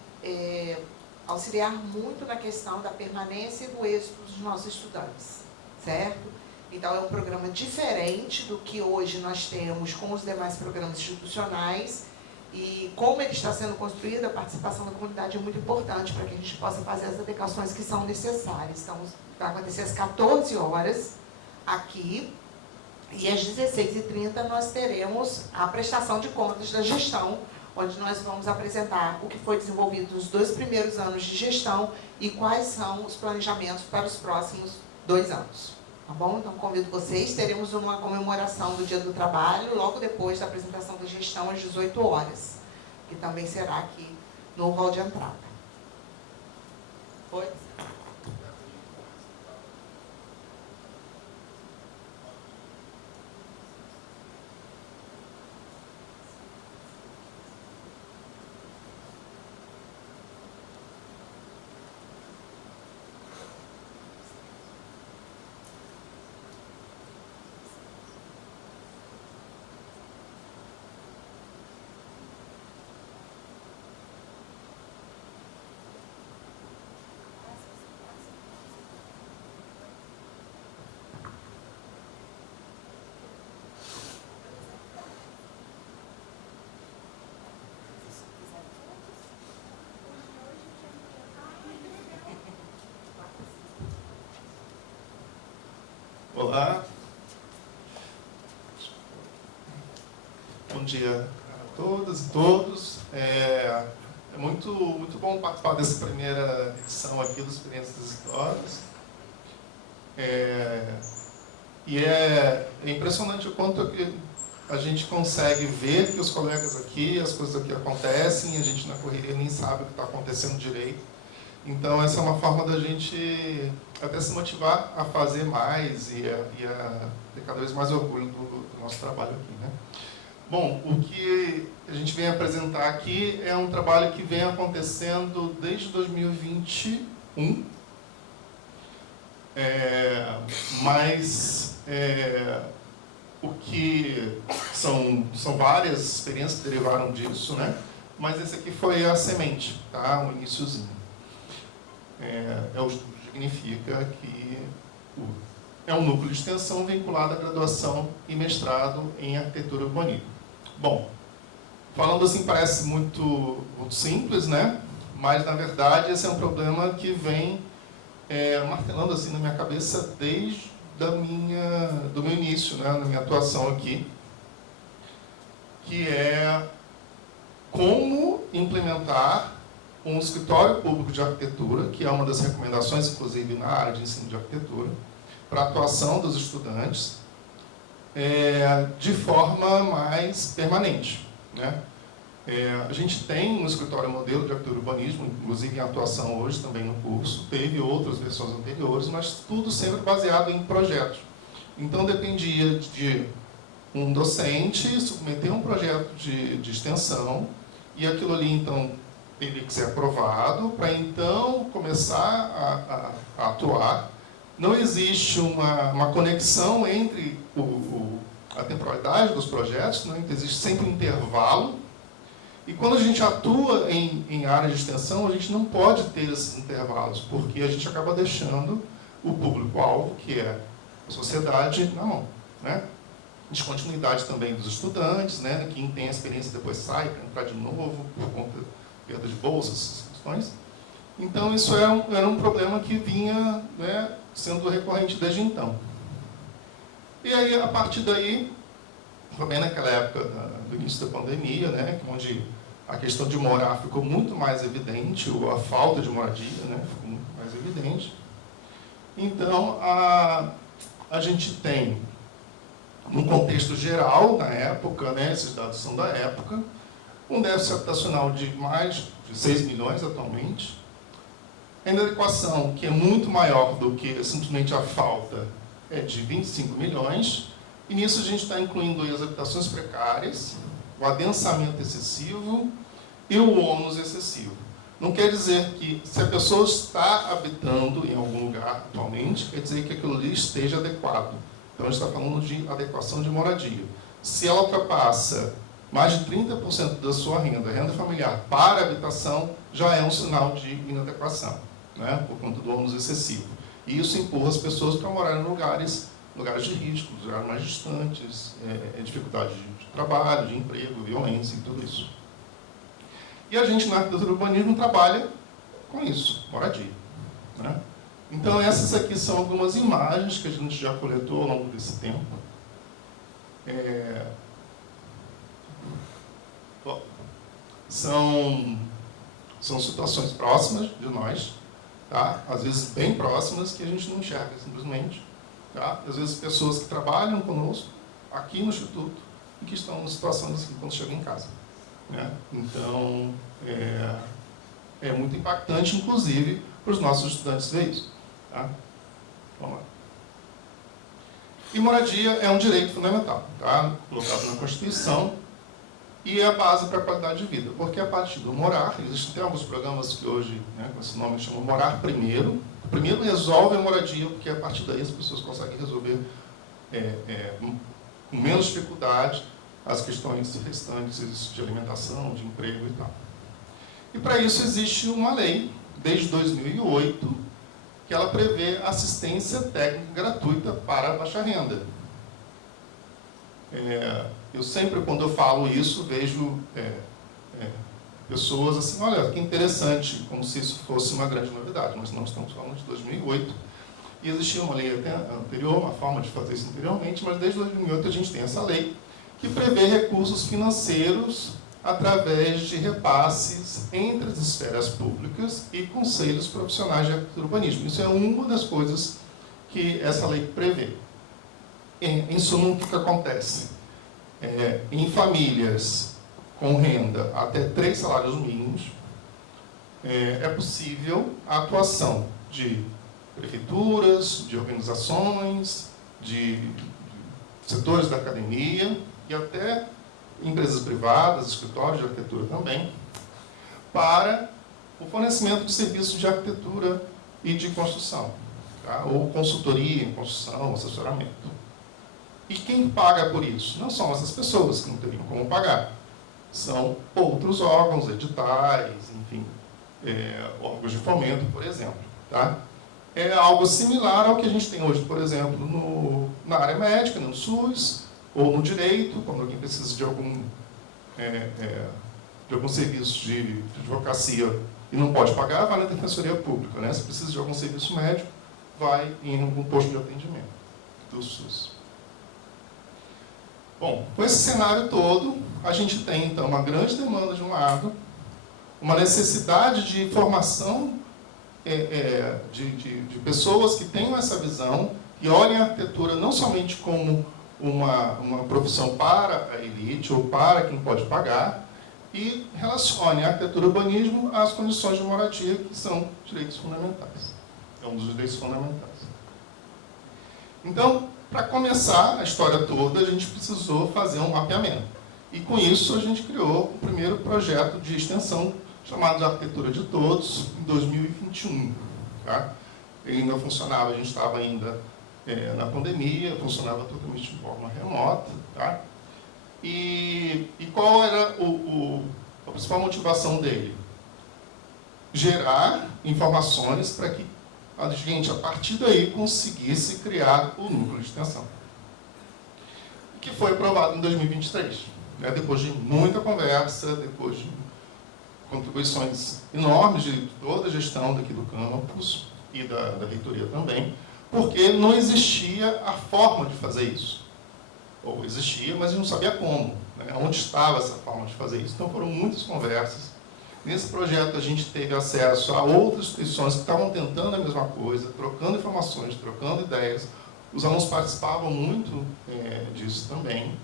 auxiliar muito na questão da permanência e do êxito dos nossos estudantes, certo? Então, é um programa diferente do que hoje nós temos com os demais programas institucionais e como ele está sendo construído, a participação da comunidade é muito importante para que a gente possa fazer as adequações que são necessárias. Então, vai acontecer às 14 horas aqui e às 16h30 nós teremos a prestação de contas da gestão, onde nós vamos apresentar o que foi desenvolvido nos 2 primeiros anos de gestão e quais são os planejamentos para os próximos 2 anos. Tá bom? Então, convido vocês. Teremos uma comemoração do Dia do Trabalho, logo depois da apresentação da gestão, às 18 horas, que também será aqui no hall de entrada. Oi? Olá, bom dia a todas e todos. É muito bom participar dessa primeira edição aqui dos Experiências das Histórias. E é impressionante o quanto a gente consegue ver que os colegas aqui, as coisas aqui acontecem, e a gente na correria nem sabe o que está acontecendo direito. Então, essa é uma forma da gente até se motivar a fazer mais e a ter cada vez mais orgulho do nosso trabalho aqui, né? Bom, o que a gente vem apresentar aqui é um trabalho que vem acontecendo desde 2021, mas o que são várias experiências que derivaram disso, né? Mas esse aqui foi a semente, tá? O iniciozinho. Significa que é um núcleo de extensão vinculado à graduação e mestrado em arquitetura e urbanismo. Bom, falando assim parece muito simples, né? Mas, na verdade, esse é um problema que vem martelando assim na minha cabeça desde do meu início, né, na minha atuação aqui, que é como implementar um escritório público de arquitetura, que é uma das recomendações, inclusive, na área de ensino de arquitetura, para a atuação dos estudantes de forma mais permanente, né? A gente tem um escritório modelo de arquitetura e urbanismo, inclusive em atuação hoje também no curso, teve outras versões anteriores, mas tudo sempre baseado em projetos. Então dependia de um docente submeter um projeto de extensão e aquilo ali então teria que ser aprovado para então começar a atuar. Não existe uma conexão entre a temporalidade dos projetos, né? Existe sempre um intervalo. E quando a gente atua em área de extensão, a gente não pode ter esses intervalos, porque a gente acaba deixando o público-alvo, que é a sociedade, na mão, né? De continuidade também dos estudantes, né? Quem tem a experiência depois sai para entrar de novo, por conta de perda de bolsas, essas questões. Então, isso era um problema que vinha, né, sendo recorrente desde então. E aí, a partir daí, também naquela época do início da pandemia, né, onde a questão de morar ficou muito mais evidente, ou a falta de moradia, né, ficou muito mais evidente. Então, a gente tem, num contexto geral, na época, né, esses dados são da época, um déficit habitacional de mais de 6 milhões atualmente, a inadequação, que é muito maior do que simplesmente a falta, é de 25 milhões, e nisso a gente está incluindo aí as habitações precárias, o adensamento excessivo e o ônus excessivo. Não quer dizer que, se a pessoa está habitando em algum lugar atualmente, quer dizer que aquilo ali esteja adequado. Então, a gente está falando de adequação de moradia. Se ela ultrapassa mais de 30% da sua renda familiar para habitação, já é um sinal de inadequação, né, por conta do ônus excessivo. E isso empurra as pessoas para morar em lugares de risco, lugares mais distantes, dificuldade de trabalho, de emprego, violência e tudo isso. E a gente, na arquitetura e urbanismo, trabalha com isso, moradia, né? Então, essas aqui são algumas imagens que a gente já coletou ao longo desse tempo. São situações próximas de nós, tá? Às vezes bem próximas, que a gente não enxerga simplesmente. Tá? Às vezes pessoas que trabalham conosco aqui no Instituto e que estão em situação assim quando chegam em casa, né? Então, é muito impactante, inclusive, para os nossos estudantes ver isso. Tá? Vamos lá. E moradia é um direito fundamental, tá? Colocado na Constituição, e é a base para a qualidade de vida, porque a partir do morar, existem alguns programas que hoje, né, com esse nome, chamam Morar Primeiro. Primeiro resolve a moradia, porque a partir daí as pessoas conseguem resolver com menos dificuldade as questões restantes de alimentação, de emprego e tal. E para isso existe uma lei, desde 2008, que ela prevê assistência técnica gratuita para a baixa renda. Eu sempre, quando eu falo isso, vejo pessoas assim, olha, que interessante, como se isso fosse uma grande novidade. Nós não estamos falando de 2008, e existia uma lei até anterior, uma forma de fazer isso anteriormente, mas desde 2008 a gente tem essa lei, que prevê recursos financeiros através de repasses entre as esferas públicas e conselhos profissionais de arquitetura e urbanismo. Isso é uma das coisas que essa lei prevê. Em suma, o que acontece? Em famílias com renda até 3 salários mínimos, é possível a atuação de prefeituras, de organizações, de setores da academia e até empresas privadas, escritórios de arquitetura também, para o fornecimento de serviços de arquitetura e de construção, tá? Ou consultoria em construção, assessoramento. E quem paga por isso? Não são essas pessoas que não teriam como pagar. São outros órgãos, editais, enfim, órgãos de fomento, por exemplo. Tá? é algo similar ao que a gente tem hoje, por exemplo, na área médica, no SUS, ou no direito, quando alguém precisa de algum serviço de advocacia e não pode pagar, vai na Defensoria Pública, né? Se precisa de algum serviço médico, vai em algum posto de atendimento do SUS. Bom, com esse cenário todo, a gente tem, então, uma grande demanda de um lado, uma necessidade de formação de pessoas que tenham essa visão e olhem a arquitetura não somente como uma profissão para a elite ou para quem pode pagar, e relacione a arquitetura e o urbanismo às condições de moradia, que são direitos fundamentais. É um dos direitos fundamentais. Então, para começar a história toda, a gente precisou fazer um mapeamento. E com isso a gente criou o primeiro projeto de extensão, chamado de Arquitetura de Todos, em 2021. Tá? Ele ainda funcionava, a gente estava ainda na pandemia, funcionava totalmente de forma remota. Tá? E qual era a principal motivação dele? Gerar informações para que a gente, a partir daí, conseguisse criar o núcleo de extensão, que foi aprovado em 2023, né? Depois de muita conversa, depois de contribuições enormes de toda a gestão daqui do campus e da reitoria também, porque não existia a forma de fazer isso. Ou existia, mas a gente não sabia como, né? Onde estava essa forma de fazer isso. Então foram muitas conversas. Nesse projeto a gente teve acesso a outras instituições que estavam tentando a mesma coisa, trocando informações, trocando ideias. Os alunos participavam muito disso também.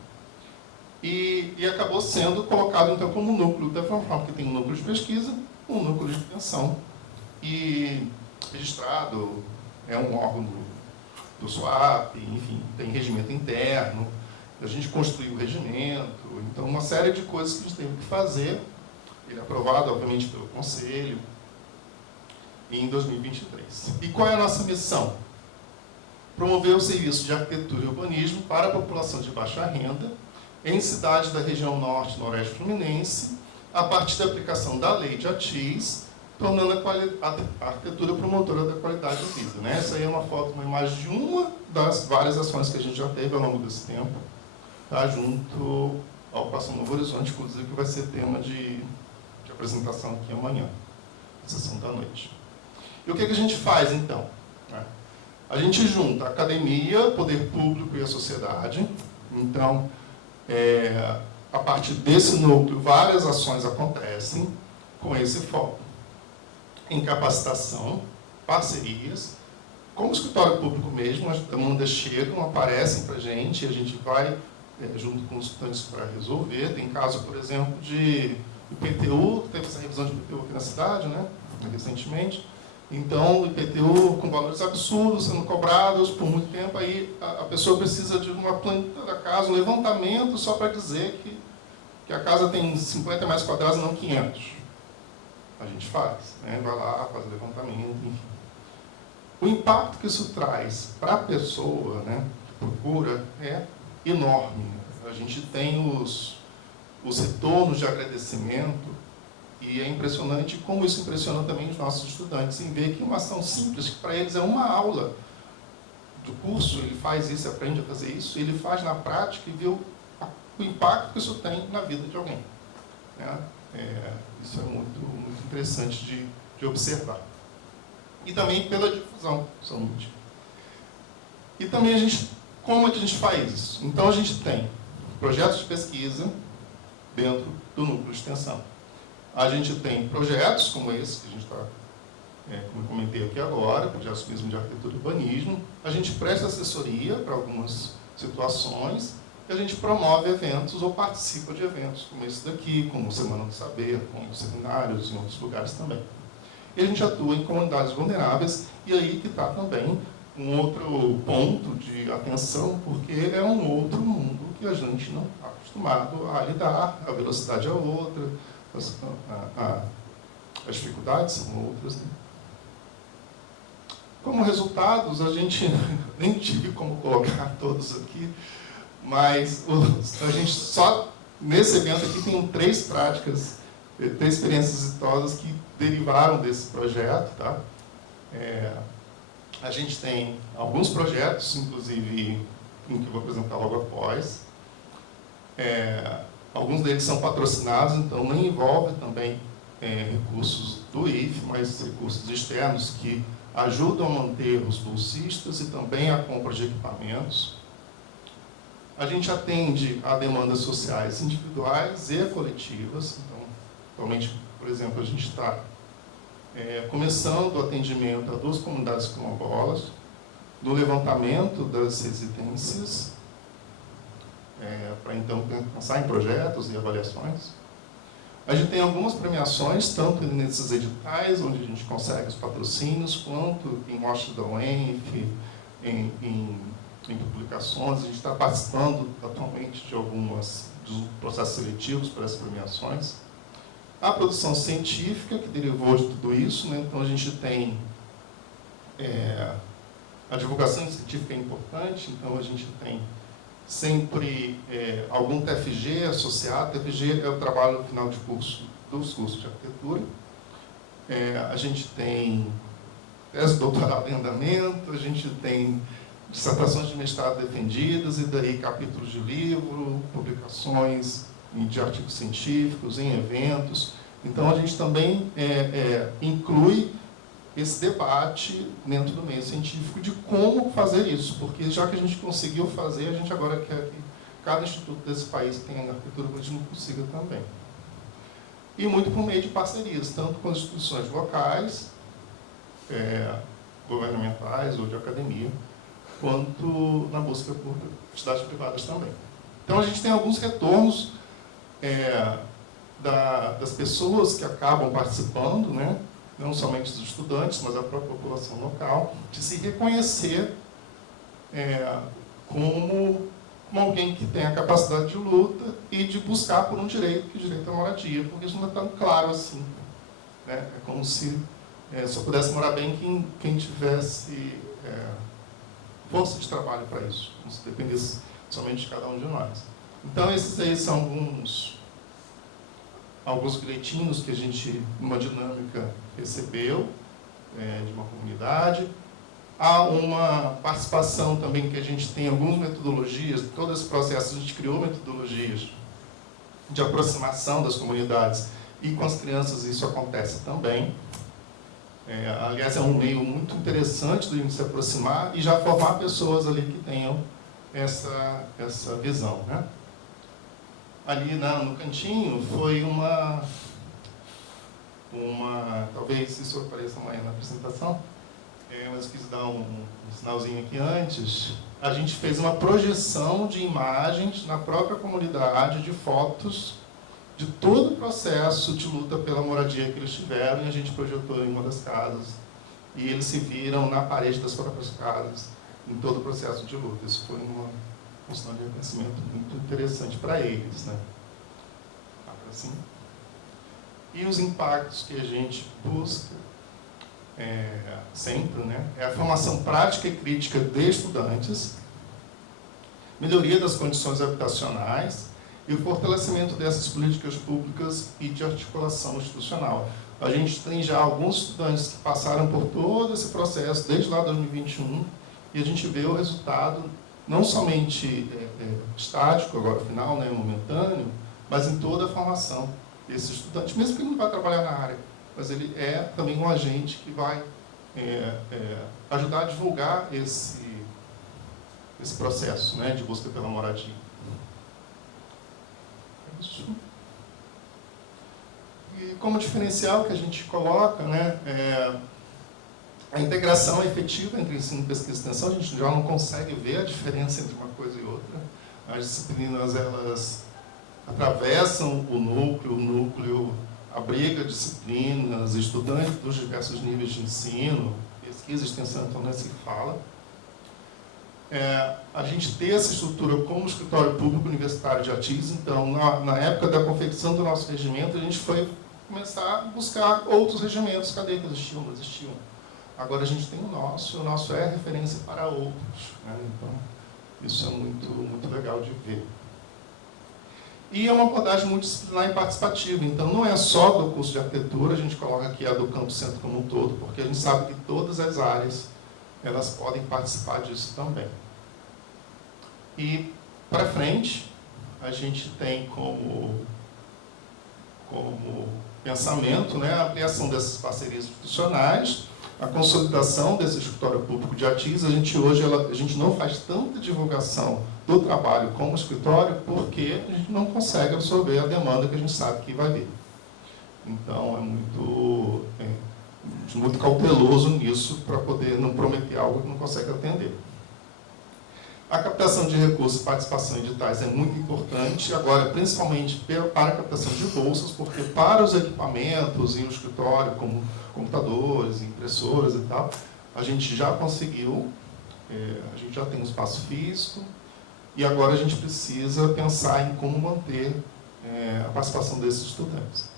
E acabou sendo colocado então como núcleo, da forma que tem um núcleo de pesquisa, um núcleo de extensão. E registrado, é um órgão do SWAP, enfim, tem regimento interno, a gente construiu o regimento, então uma série de coisas que a gente teve que fazer. Ele é aprovado, obviamente, pelo Conselho, em 2023. E qual é a nossa missão? Promover o serviço de arquitetura e urbanismo para a população de baixa renda, em cidades da região norte e noroeste fluminense, a partir da aplicação da lei de ATIS, tornando a arquitetura promotora da qualidade de vida. Né? Essa aí é uma foto, uma imagem de uma das várias ações que a gente já teve ao longo desse tempo, tá? Junto ao Ocupação Novo Horizonte, inclusive, que vai ser tema de apresentação aqui amanhã, na sessão da noite. E o que a gente faz, então? A gente junta a academia, o poder público e a sociedade. Então, a partir desse núcleo, várias ações acontecem com esse foco em capacitação, parcerias, como o escritório público mesmo, as demandas chegam, aparecem para a gente vai junto com os estudantes para resolver. Tem caso, por exemplo, de IPTU, teve essa revisão de IPTU aqui na cidade, né, recentemente. Então, o IPTU com valores absurdos sendo cobrados por muito tempo, aí a pessoa precisa de uma planta da casa, um levantamento só para dizer que a casa tem 50 metros quadrados e não 500. A gente faz, né? Vai lá, faz o levantamento, enfim. O impacto que isso traz para a pessoa, né, que procura, é enorme. A gente tem os retornos de agradecimento e é impressionante como isso impressiona também os nossos estudantes em ver que uma ação simples, que para eles é uma aula do curso, ele faz isso, aprende a fazer isso, ele faz na prática e vê o impacto que isso tem na vida de alguém. Né? Isso é muito, muito interessante de observar. E também pela difusão, saúde. E também como é que a gente faz isso? Então a gente tem projetos de pesquisa dentro do núcleo de extensão. A gente tem projetos como esse, que a gente está, como eu comentei aqui agora, projetos mesmo de arquitetura e urbanismo. A gente presta assessoria para algumas situações e a gente promove eventos ou participa de eventos como esse daqui, como Semana do Saber, como seminários em outros lugares também. E a gente atua em comunidades vulneráveis, e aí que está também um outro ponto de atenção, porque é um outro mundo que a gente não está acostumado a lidar, a velocidade é outra, as dificuldades são outras. Né? Como resultados, a gente nem tive como colocar todos aqui, mas a gente só nesse evento aqui tem 3 práticas, 3 experiências exitosas que derivaram desse projeto, tá? A gente tem alguns projetos, inclusive, que eu vou apresentar logo após. Alguns deles são patrocinados, então não envolve também recursos do IFE, mas recursos externos que ajudam a manter os bolsistas e também a compra de equipamentos. A gente atende a demandas sociais individuais e coletivas. Então, atualmente, por exemplo, a gente está começando o atendimento a 2 comunidades quilombolas, do levantamento das residências, para então pensar em projetos e avaliações. A gente tem algumas premiações, tanto nesses editais, onde a gente consegue os patrocínios, quanto em mostras da UENF, em publicações. A gente está participando atualmente de alguns processos seletivos para essas premiações. A produção científica, que derivou de tudo isso, né? Então a gente tem a divulgação científica é importante, então a gente tem sempre algum TFG associado. TFG é o trabalho no final de curso dos cursos de arquitetura. A gente tem tese de doutorado em andamento, a gente tem dissertações de mestrado defendidas, e daí capítulos de livro, publicações de artigos científicos, em eventos. Então, a gente também inclui esse debate dentro do meio científico de como fazer isso, porque já que a gente conseguiu fazer, a gente agora quer que cada instituto desse país que tenha arquitetura que a gente consiga também. E muito por meio de parcerias, tanto com as instituições locais, governamentais ou de academia, quanto na busca por entidades privadas também. Então, a gente tem alguns retornos das pessoas que acabam participando, né? Não somente dos estudantes, mas a própria população local, de se reconhecer como alguém que tem a capacidade de luta e de buscar por um direito, que é o direito à moradia, porque isso não é tão claro assim. Né? É como se só pudesse morar bem quem tivesse força de trabalho para isso, como se dependesse somente de cada um de nós. Então, esses aí são alguns bilhetinhos que a gente, numa dinâmica, recebeu de uma comunidade. Há uma participação também que a gente tem algumas metodologias, todo esse processo a gente criou metodologias de aproximação das comunidades, e com as crianças isso acontece também. Aliás, é um meio muito interessante de a gente se aproximar e já formar pessoas ali que tenham essa visão, né? Ali no cantinho foi talvez isso apareça amanhã na apresentação, mas quis dar um sinalzinho aqui antes. A gente fez uma projeção de imagens na própria comunidade, de fotos de todo o processo de luta pela moradia que eles tiveram, e a gente projetou em uma das casas, e eles se viram na parede das próprias casas, em todo o processo de luta. Isso foi um sinal de reconhecimento muito interessante para eles, né? Assim. E os impactos que a gente busca sempre, né? É a formação prática e crítica de estudantes, melhoria das condições habitacionais e o fortalecimento dessas políticas públicas e de articulação institucional. A gente tem já alguns estudantes que passaram por todo esse processo desde lá de 2021, e a gente vê o resultado não somente estático, agora final, né, momentâneo, mas em toda a formação desse estudante, mesmo que ele não vá trabalhar na área, mas ele é também um agente que vai ajudar a divulgar esse processo, né, de busca pela moradia. Isso. E como diferencial que a gente coloca, né, a integração efetiva entre ensino, pesquisa e extensão. A gente já não consegue ver a diferença entre uma coisa e outra. As disciplinas, elas atravessam o núcleo abriga disciplinas, estudantes dos diversos níveis de ensino, pesquisa e extensão, então não se fala. A gente ter essa estrutura como escritório público universitário de ATIS. Então, na época da confecção do nosso regimento, a gente foi começar a buscar outros regimentos. Cadê que existiam? Não existiam. Agora a gente tem o nosso é referência para outros, né? Então, isso é muito, muito legal de ver. E é uma abordagem multidisciplinar e participativa. Então, não é só do curso de arquitetura, a gente coloca aqui a do Campo Centro como um todo, porque a gente sabe que todas as áreas elas podem participar disso também. E, para frente, a gente tem como pensamento, né, a ampliação dessas parcerias institucionais, a consolidação desse escritório público de ATIS. Hoje a gente não faz tanta divulgação do trabalho como escritório porque a gente não consegue absorver a demanda que a gente sabe que vai vir. Então, muito cauteloso nisso para poder não prometer algo que não consegue atender. A captação de recursos e participação em editais é muito importante, agora, principalmente para a captação de bolsas, porque para os equipamentos em um escritório, como computadores, impressoras e tal, a gente já conseguiu, a gente já tem um espaço físico, e agora a gente precisa pensar em como manter a participação desses estudantes.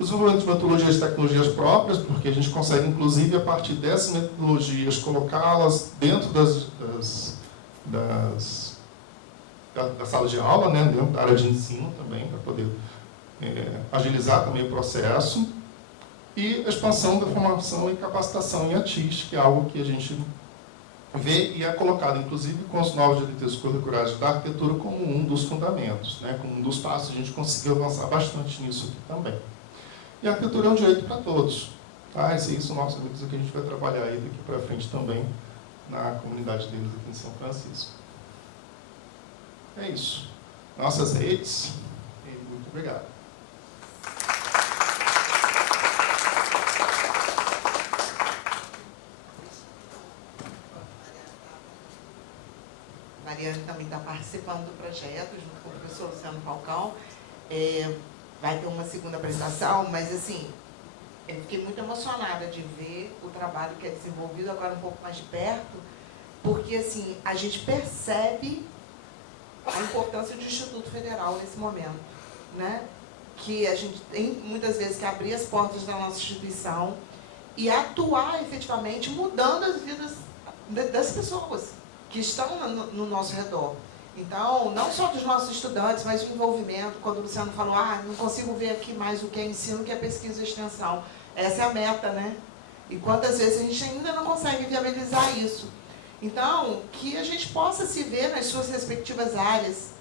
O desenvolvimento de metodologias e tecnologias próprias, porque a gente consegue, inclusive, a partir dessas metodologias, colocá-las dentro da sala de aula, né, dentro da área de ensino também, para poder agilizar também o processo. E a expansão da formação e capacitação em ATIS, que é algo que a gente vê e é colocado, inclusive, com os novos diretrizes curriculares da arquitetura como um dos fundamentos, né, como um dos passos. A gente conseguiu avançar bastante nisso aqui também. E a arquitetura é um direito para todos. Tá? Esse é isso, nossos amigos, que a gente vai trabalhar aí daqui para frente também na comunidade deles aqui em São Francisco. É isso. Nossas redes. E muito obrigado. Mariana também está participando do projeto, junto com o professor Luciano Falcão. Vai ter uma segunda apresentação, mas assim, eu fiquei muito emocionada de ver o trabalho que é desenvolvido agora um pouco mais de perto, porque assim, a gente percebe a importância do Instituto Federal nesse momento, né? Que a gente tem muitas vezes que abrir as portas da nossa instituição e atuar efetivamente mudando as vidas das pessoas que estão no nosso redor. Então, não só dos nossos estudantes, mas o envolvimento, quando o Luciano falou, não consigo ver aqui mais o que é ensino, o que é pesquisa e extensão. Essa é a meta, né? E quantas vezes a gente ainda não consegue viabilizar isso. Então, que a gente possa se ver nas suas respectivas áreas,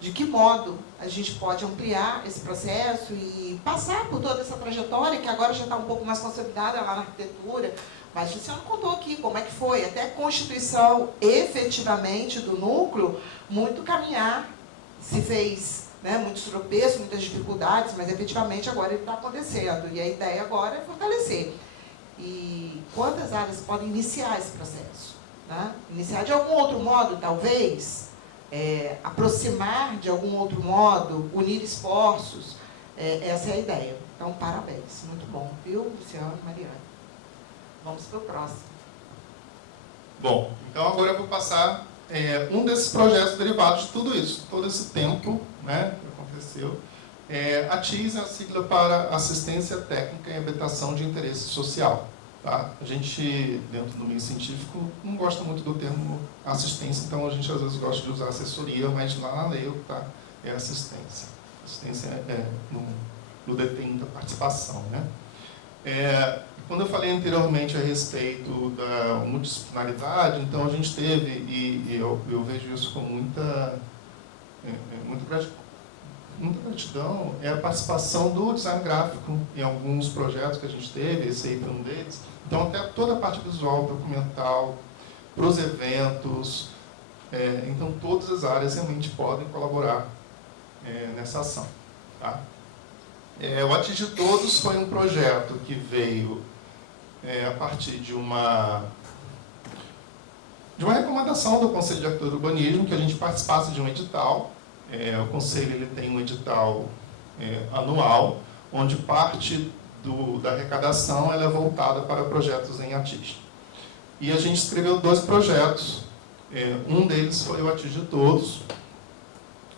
de que modo a gente pode ampliar esse processo e passar por toda essa trajetória, que agora já está um pouco mais consolidada lá na arquitetura. Mas o Luciano contou aqui como é que foi, até a constituição efetivamente do núcleo, muito caminhar se fez, né, muitos tropeços, muitas dificuldades, mas efetivamente agora ele está acontecendo. E a ideia agora é fortalecer. E quantas áreas podem iniciar esse processo? Né? Iniciar de algum outro modo, talvez, aproximar de algum outro modo, unir esforços, essa é a ideia. Então, parabéns, muito bom, viu, Luciano e Mariana? Vamos para o próximo. Bom, então agora eu vou passar um desses projetos derivados de tudo isso, todo esse tempo, né, que aconteceu. A ATIS é a sigla para Assistência Técnica em Habitação de Interesse Social. Tá? A gente, dentro do meio científico, não gosta muito do termo assistência, então a gente às vezes gosta de usar assessoria, mas lá na lei tá, é assistência. Assistência no detenho da participação. Né? Quando eu falei anteriormente a respeito da multidisciplinaridade, então a gente teve, e eu vejo isso com muita gratidão, é a participação do design gráfico em alguns projetos que a gente teve, esse aí foi um deles. Então, até toda a parte visual, documental, para os eventos, então todas as áreas realmente podem colaborar nessa ação. Tá? O ATIS de Todos foi um projeto que veio a partir de uma recomendação do Conselho de Arquitetura e Urbanismo, que a gente participasse de um edital. O Conselho ele tem um edital anual, onde parte da arrecadação ela é voltada para projetos em ATIS. E a gente escreveu 2 projetos. Um deles foi o ATIS de Todos.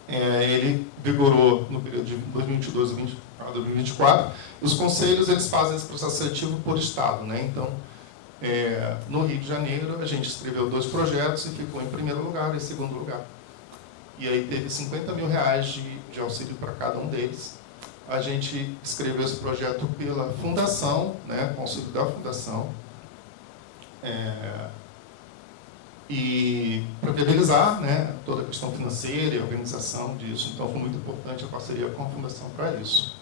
Ele vigorou no período de 2022 a 2024. Os conselhos eles fazem esse processo seletivo por estado. Né? Então, no Rio de Janeiro, a gente escreveu 2 projetos e ficou em primeiro lugar e segundo lugar. E aí teve R$50 mil de auxílio para cada um deles. A gente escreveu esse projeto pela fundação, né, com auxílio da fundação. e para viabilizar, né, toda a questão financeira e organização disso. Então, foi muito importante a parceria com a Fundação para isso.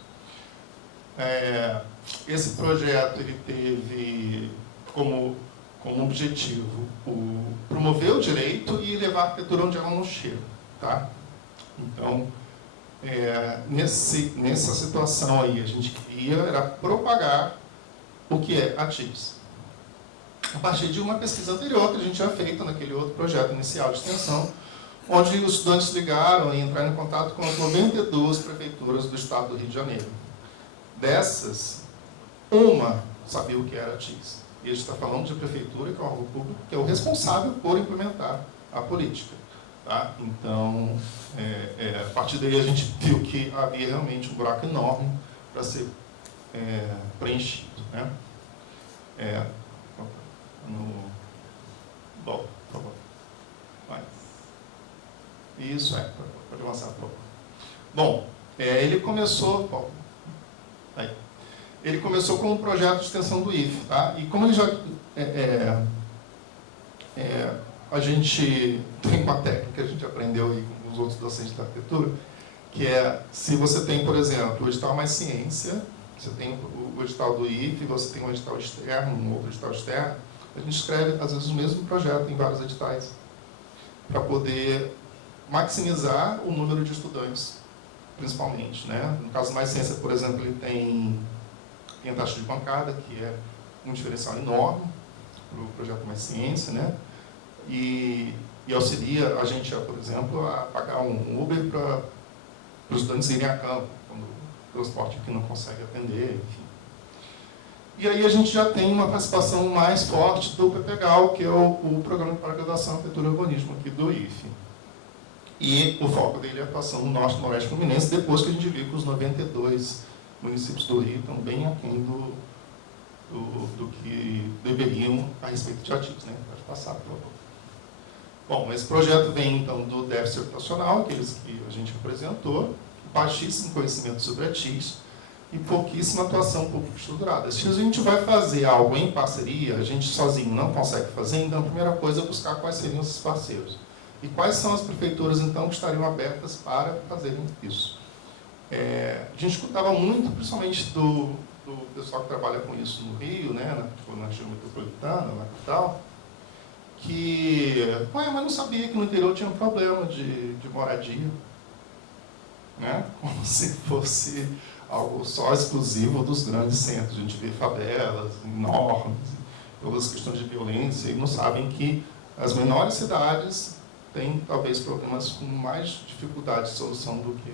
Esse projeto ele teve como objetivo promover o direito e levar a arquitetura onde ela não chega. Tá? Então, nessa situação aí, a gente queria era propagar o que é a TIS. A partir de uma pesquisa anterior que a gente já feita naquele outro projeto inicial de extensão, onde os estudantes ligaram e entraram em contato com as 92 prefeituras do estado do Rio de Janeiro. Dessas, uma sabia o que era a TIS. E a gente está falando de prefeitura, que é o órgão público, que é o responsável por implementar a política. Tá? Então, a partir daí a gente viu que havia realmente um buraco enorme para ser preenchido. Né? Bom, por favor. Vai. Isso, pode avançar, por favor. Bom, ele começou... Ele começou com um projeto de extensão do IFE, tá? E como ele já... a gente tem uma técnica que a gente aprendeu aí com os outros docentes da arquitetura, que se você tem, por exemplo, o edital mais ciência, você tem o edital do IFE, você tem um edital externo, um outro edital externo, a gente escreve, às vezes, o mesmo projeto em vários editais, para poder maximizar o número de estudantes, principalmente. Né? No caso mais ciência, por exemplo, ele tem a taxa de bancada, que é um diferencial enorme para o projeto mais ciência, né? E auxilia a gente, por exemplo, a pagar um Uber para os estudantes irem a campo, quando o transporte aqui não consegue atender, enfim. E aí a gente já tem uma participação mais forte do PPGAL, que é o Programa de Pós-Graduação em Arquitetura e Urbanismo aqui do IFE. E o foco dele é a atuação no Norte e Noroeste Fluminense, depois que a gente viu que os 92 municípios do Rio estão bem aquém do que deveriam a respeito de ativos. Né? Pode passar, por favor. Bom, esse projeto vem, então, do déficit habitacional, aqueles que a gente apresentou, baixíssimo conhecimento sobre a TIS e pouquíssima atuação pública estruturada. Se a gente vai fazer algo em parceria, a gente sozinho não consegue fazer, então a primeira coisa é buscar quais seriam esses parceiros. E quais são as prefeituras, então, que estariam abertas para fazerem isso. A gente escutava muito, principalmente do pessoal que trabalha com isso no Rio, né, na região metropolitana, na capital, que mas não sabia que no interior tinha um problema de moradia. Né? Como se fosse algo só exclusivo dos grandes centros. A gente vê favelas enormes, todas as questões de violência, e não sabem que as menores cidades têm, talvez, problemas com mais dificuldade de solução do que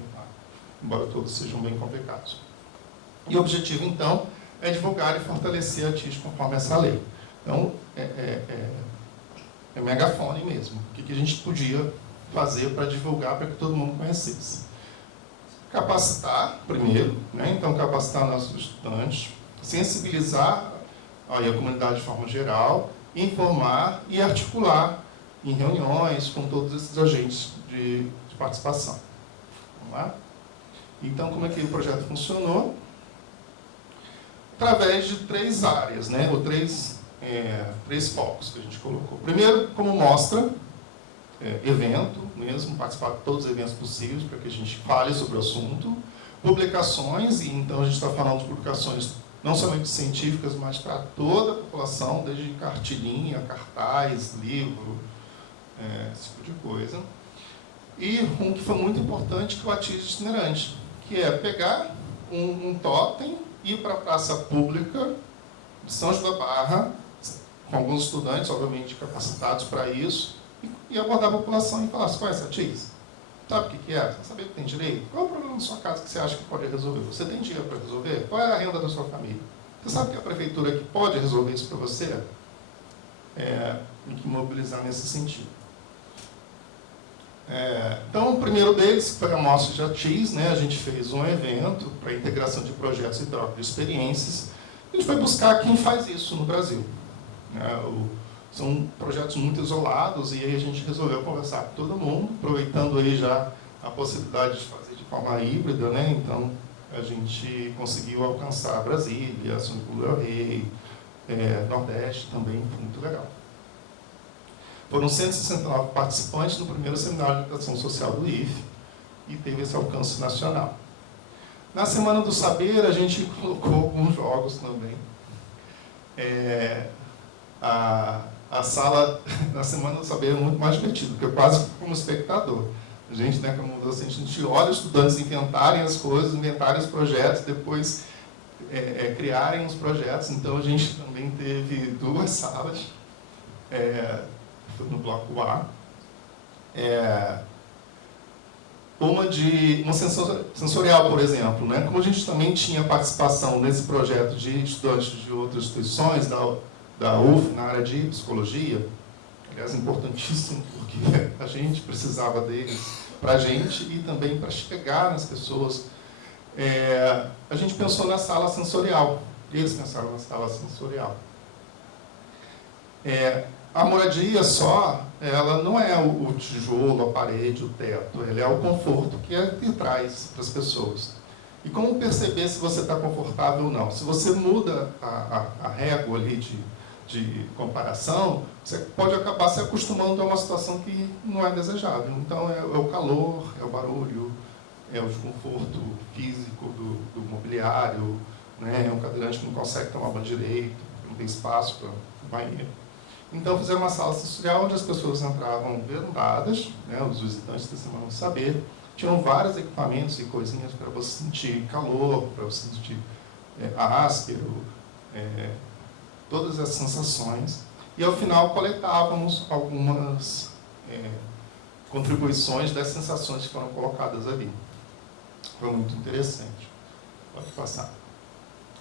embora todos sejam bem complicados. E o objetivo, então, é divulgar e fortalecer a TIS conforme essa lei. Então, é megafone mesmo. O que a gente podia fazer para divulgar, para que todo mundo conhecesse? Capacitar, primeiro, né? Então, capacitar nossos estudantes, sensibilizar a comunidade de forma geral, informar e articular em reuniões com todos esses agentes de participação. Vamos lá? Então, como é que o projeto funcionou? Através de 3 áreas, né? Ou três focos que a gente colocou. Primeiro, como mostra, evento mesmo, participar de todos os eventos possíveis para que a gente fale sobre o assunto. Publicações, e então a gente está falando de publicações não somente científicas, mas para toda a população, desde carteirinha, cartaz, livro, esse tipo de coisa. E um que foi muito importante, que é o ATIS itinerante, que é pegar um totem, ir para a praça pública de São João da Barra, com alguns estudantes, obviamente, capacitados para isso, e abordar a população e falar: você conhece a TIS? Sabe o que é? Você sabe que tem direito? Qual é o problema da sua casa que você acha que pode resolver? Você tem dinheiro para resolver? Qual é a renda da sua família? Você sabe que a prefeitura que pode resolver isso para você? Tem que mobilizar nesse sentido. Então, o primeiro deles foi a mostra de ATIS, né? A gente fez um evento para integração de projetos e troca de experiências. A gente foi buscar quem faz isso no Brasil. São projetos muito isolados, e aí a gente resolveu conversar com todo mundo, aproveitando aí já a possibilidade de fazer de forma híbrida, né? Então, a gente conseguiu alcançar Brasília, São Paulo del Rey, Nordeste também, foi muito legal. Foram 169 participantes no primeiro seminário de educação social do IFE e teve esse alcance nacional. Na Semana do Saber, a gente colocou alguns jogos também. A sala na Semana do Saber é muito mais divertida, porque eu quase fico como espectador. A gente, né, como docente, a gente olha os estudantes inventarem as coisas, inventarem os projetos, depois criarem os projetos. Então, a gente também teve 2 salas, no bloco A. Uma sensorial, por exemplo, né? Como a gente também tinha participação nesse projeto de estudantes de outras instituições, da UF, na área de psicologia, aliás, importantíssimo, porque a gente precisava deles para a gente e também para chegar nas pessoas. A gente pensou na sala sensorial, eles pensaram na sala sensorial. A moradia só, ela não é o tijolo, a parede, o teto, ela é o conforto que traz para as pessoas. E como perceber se você está confortável ou não? Se você muda a régua ali de comparação, você pode acabar se acostumando a uma situação que não é desejável. Então, é o calor, é o barulho, é o desconforto físico do mobiliário, né? É um cadeirante que não consegue tomar banho direito, não tem espaço para banheiro. Então, fizemos uma sala sensorial onde as pessoas entravam vendadas, né? Os visitantes da Semana do Saber, tinham vários equipamentos e coisinhas para você sentir calor, para você sentir áspero, todas as sensações. E, ao final, coletávamos algumas contribuições das sensações que foram colocadas ali. Foi muito interessante. Pode passar.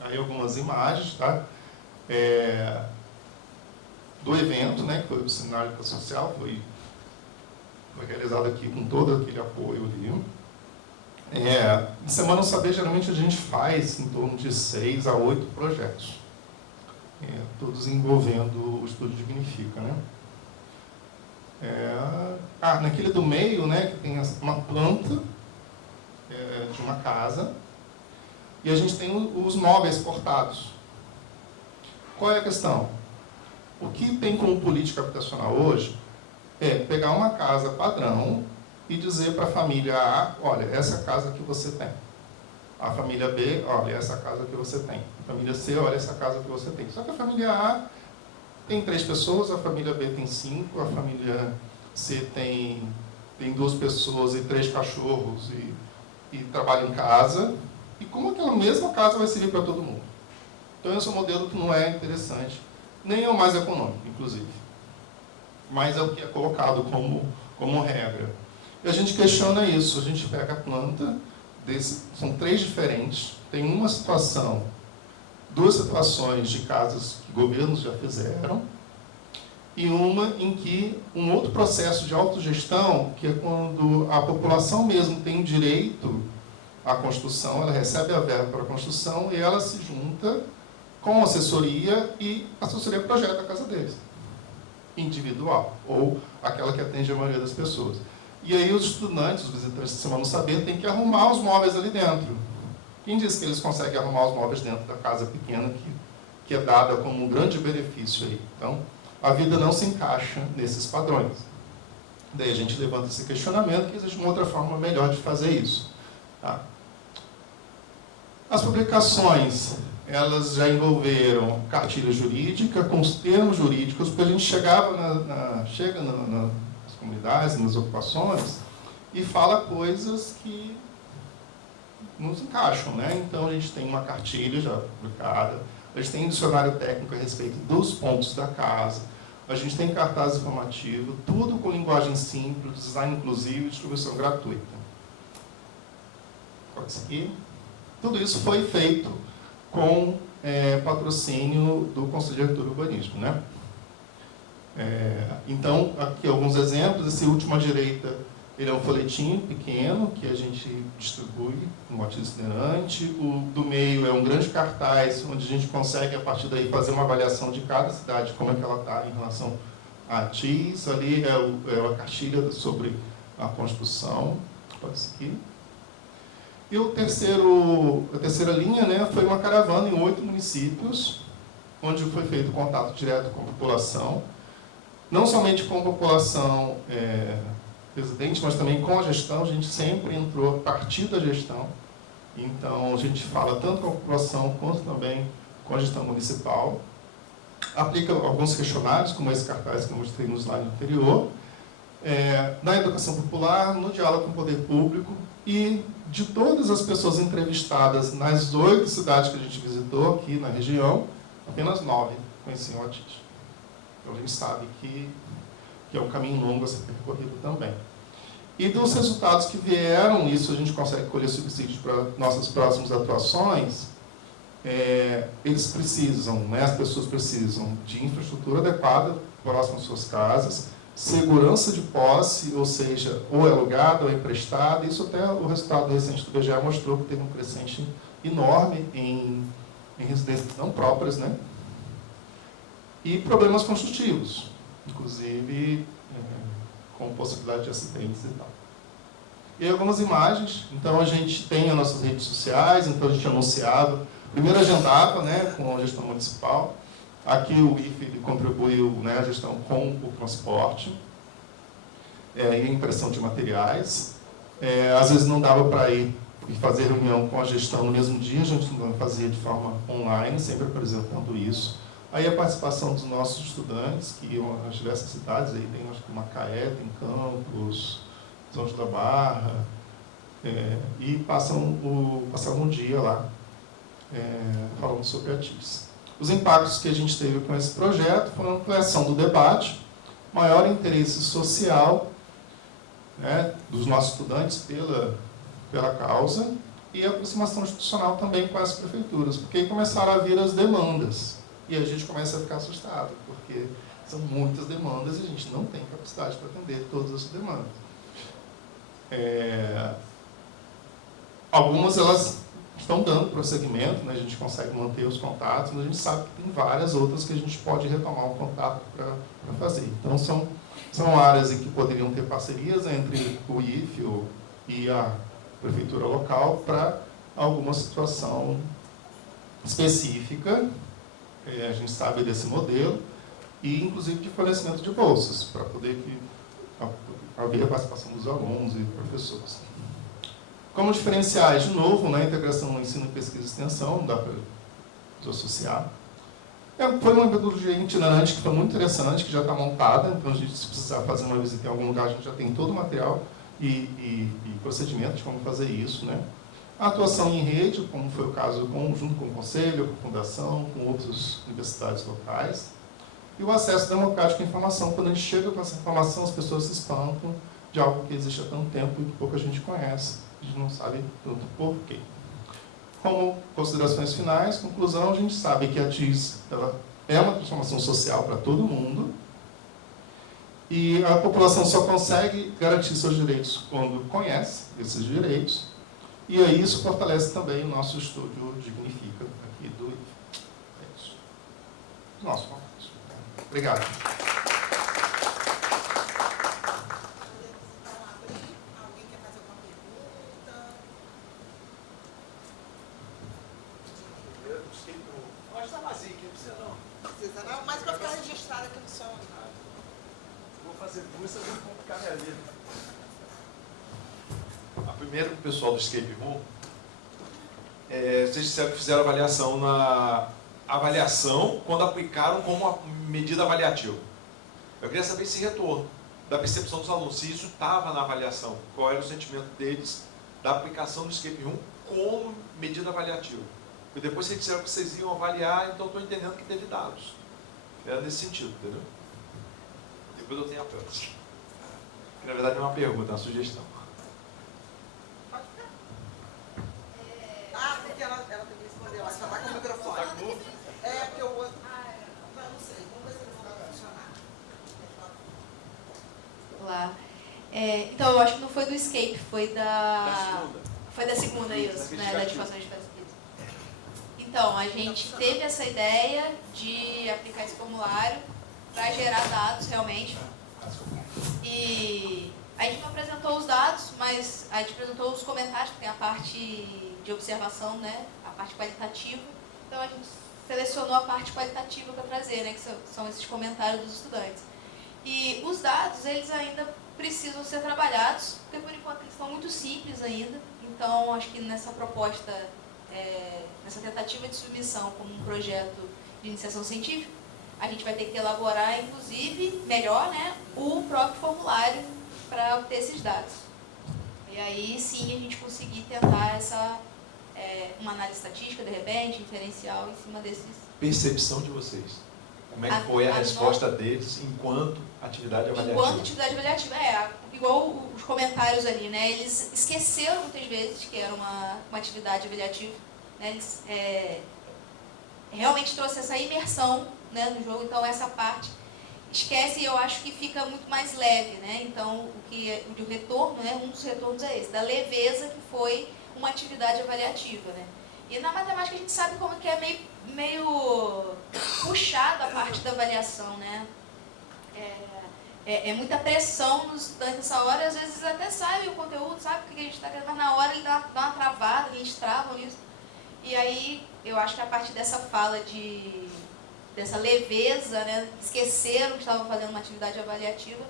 Aí algumas imagens, tá? Do evento, né, que foi o Seminário de Educação Social, foi realizado aqui com todo aquele apoio ali. Em Semana do Saber, geralmente a gente faz em torno de 6 a 8 projetos, todos envolvendo o Estudo Dignifica, né? Naquele do meio, né, que tem uma planta de uma casa, e a gente tem os móveis cortados. Qual é a questão? O que tem como política habitacional hoje é pegar uma casa padrão e dizer para a família A, olha, essa casa que você tem. A família B, olha, essa casa que você tem. A família C, olha, essa casa que você tem. Só que a família A tem 3 pessoas, a família B tem 5, a família C tem 2 pessoas e 3 cachorros e trabalha em casa. E como aquela mesma casa vai servir para todo mundo? Então, esse é um modelo que não é interessante, nem é o mais econômico, inclusive. Mas é o que é colocado como regra. E a gente questiona isso. A gente pega a planta, são 3 diferentes. Tem uma situação, 2 situações de casas que governos já fizeram, e uma em que um outro processo de autogestão, que é quando a população mesmo tem direito à construção, ela recebe a verba para a construção e ela se junta com assessoria e a assessoria projeta a casa deles, individual, ou aquela que atende a maioria das pessoas. E aí os estudantes, os visitantes de Semana do Saber, têm que arrumar os móveis ali dentro. Quem diz que eles conseguem arrumar os móveis dentro da casa pequena que é dada como um grande benefício aí? Então, a vida não se encaixa nesses padrões. Daí a gente levanta esse questionamento que existe uma outra forma melhor de fazer isso. Tá? As publicações, elas já envolveram cartilha jurídica, com os termos jurídicos, porque a gente chega nas comunidades, nas ocupações, e fala coisas que nos encaixam, né? Então, a gente tem uma cartilha já publicada, a gente tem um dicionário técnico a respeito dos pontos da casa, a gente tem cartaz informativo, tudo com linguagem simples, design inclusivo e distribuição gratuita. Pode seguir. Tudo isso foi feito com patrocínio do Conselho de Arquitetura e Urbanismo, né? Então, aqui alguns exemplos. Esse último à direita, ele é um folhetim pequeno que a gente distribui no motivo itinerante. O do meio é um grande cartaz, onde a gente consegue, a partir daí, fazer uma avaliação de cada cidade, como é que ela está em relação a TIS. Ali é a cartilha sobre a construção. Pode seguir. E a terceira linha, né, foi uma caravana em 8 municípios, onde foi feito contato direto com a população, não somente com a população residente, mas também com a gestão. A gente sempre entrou a partir da gestão, então a gente fala tanto com a população quanto também com a gestão municipal. Aplica alguns questionários, como esse cartaz que eu mostrei no slide anterior, na educação popular, no diálogo com o poder público, e de todas as pessoas entrevistadas nas 8 cidades que a gente visitou aqui na região, apenas 9 conheciam a TIT. Então a gente sabe que é um caminho longo a ser percorrido também. E dos resultados que vieram, isso a gente consegue colher subsídios para nossas próximas atuações. Eles precisam, as pessoas precisam de infraestrutura adequada próximo às suas casas, segurança de posse, ou seja, ou é alugada ou é emprestada. Isso até o resultado recente do IBGE mostrou que teve um crescente enorme em residências não próprias, né? E problemas construtivos, inclusive com possibilidade de acidentes e tal. E algumas imagens. Então a gente tem as nossas redes sociais, então a gente anunciado. Primeiro agendava, com a gestão municipal. Aqui o IFE contribuiu, a gestão com o transporte e a impressão de materiais. Às vezes não dava para ir e fazer reunião com a gestão no mesmo dia, a gente não fazia de forma online, sempre apresentando isso. Aí a participação dos nossos estudantes, que iam às diversas cidades, aí tem acho que Macaé, tem Campos, São João da Barra, e passavam um dia lá falando sobre a TIS. Os impactos que a gente teve com esse projeto foram a ampliação do debate, maior interesse social dos nossos estudantes pela causa e a aproximação institucional também com as prefeituras, porque aí começaram a vir as demandas e a gente começa a ficar assustado, porque são muitas demandas e a gente não tem capacidade para atender todas as demandas. Algumas elas estão dando prosseguimento, a gente consegue manter os contatos, mas a gente sabe que tem várias outras que a gente pode retomar o contato para fazer. Então, são áreas em que poderiam ter parcerias entre o IFE e a prefeitura local para alguma situação específica. A gente sabe desse modelo, e inclusive de fornecimento de bolsas, para poder haver a participação dos alunos e professores. Como diferenciais, de novo, na integração no ensino, pesquisa e extensão, não dá para desassociar. Foi uma metodologia itinerante que foi muito interessante, que já está montada, então a gente, se precisar fazer uma visita em algum lugar, a gente já tem todo o material e procedimento de como fazer isso, A atuação em rede, como foi o caso junto com o Conselho, com a Fundação, com outras universidades locais. E o acesso democrático à informação. Quando a gente chega com essa informação, as pessoas se espantam de algo que existe há tanto tempo e que pouca gente conhece. A gente não sabe tanto por quê. Como considerações finais, conclusão, a gente sabe que a TIS ela é uma transformação social para todo mundo e a população só consegue garantir seus direitos quando conhece esses direitos, e aí isso fortalece também o nosso estúdio Dignifica aqui do IFE. É isso. Nosso contato. Obrigado. Mas para ficar registrado aqui no som. Vou fazer duas, eu vou complicar minha vida. A primeira, o pessoal do Escape Room, vocês disseram que fizeram avaliação quando aplicaram como uma medida avaliativa. Eu queria saber esse retorno da percepção dos alunos, se isso estava na avaliação, qual era o sentimento deles da aplicação do Escape Room como medida avaliativa. E depois vocês disseram que vocês iam avaliar, então estou entendendo que teve dados. Era nesse sentido, entendeu? Depois eu tenho a próxima. Que na verdade é uma pergunta, uma sugestão. Pode ficar. Porque ela tem que responder, ela está com o microfone. Tá com... Porque o outro... Não sei, vamos ver se ele vai funcionar. Lá. Então, eu acho que não foi do Escape, foi Da segunda. Foi da segunda, isso, da educação de pesquisa. Então, a gente teve essa ideia de aplicar esse formulário para gerar dados, realmente. E a gente não apresentou os dados, mas a gente apresentou os comentários, porque tem a parte de observação, a parte qualitativa. Então, a gente selecionou a parte qualitativa para trazer, né, que são esses comentários dos estudantes. E os dados, eles ainda precisam ser trabalhados, porque por enquanto eles estão muito simples ainda. Então, acho que nessa proposta, nessa tentativa de submissão como um projeto de iniciação científica, a gente vai ter que elaborar, inclusive, melhor, né, o próprio formulário para obter esses dados. E aí, sim, a gente conseguir tentar uma análise estatística, de repente, inferencial, em cima desses... Percepção de vocês. Como é que foi a resposta deles enquanto atividade avaliativa? Enquanto atividade avaliativa, igual os comentários ali, né? Eles esqueceram muitas vezes que era uma atividade avaliativa, né? Eles realmente trouxe essa imersão, né, no jogo, então essa parte esquece e eu acho que fica muito mais leve, né? Então, o retorno, né, um dos retornos é esse, da leveza que foi uma atividade avaliativa, né? E na matemática a gente sabe como que é meio puxada a parte da avaliação, né? É muita pressão nos estudantes nessa hora, e às vezes até sabe o conteúdo, sabe o que a gente está querendo, mas na hora ele dá uma travada, eles travam nisso. E aí, eu acho que a partir dessa fala dessa leveza, né, esqueceram que estavam fazendo uma atividade avaliativa,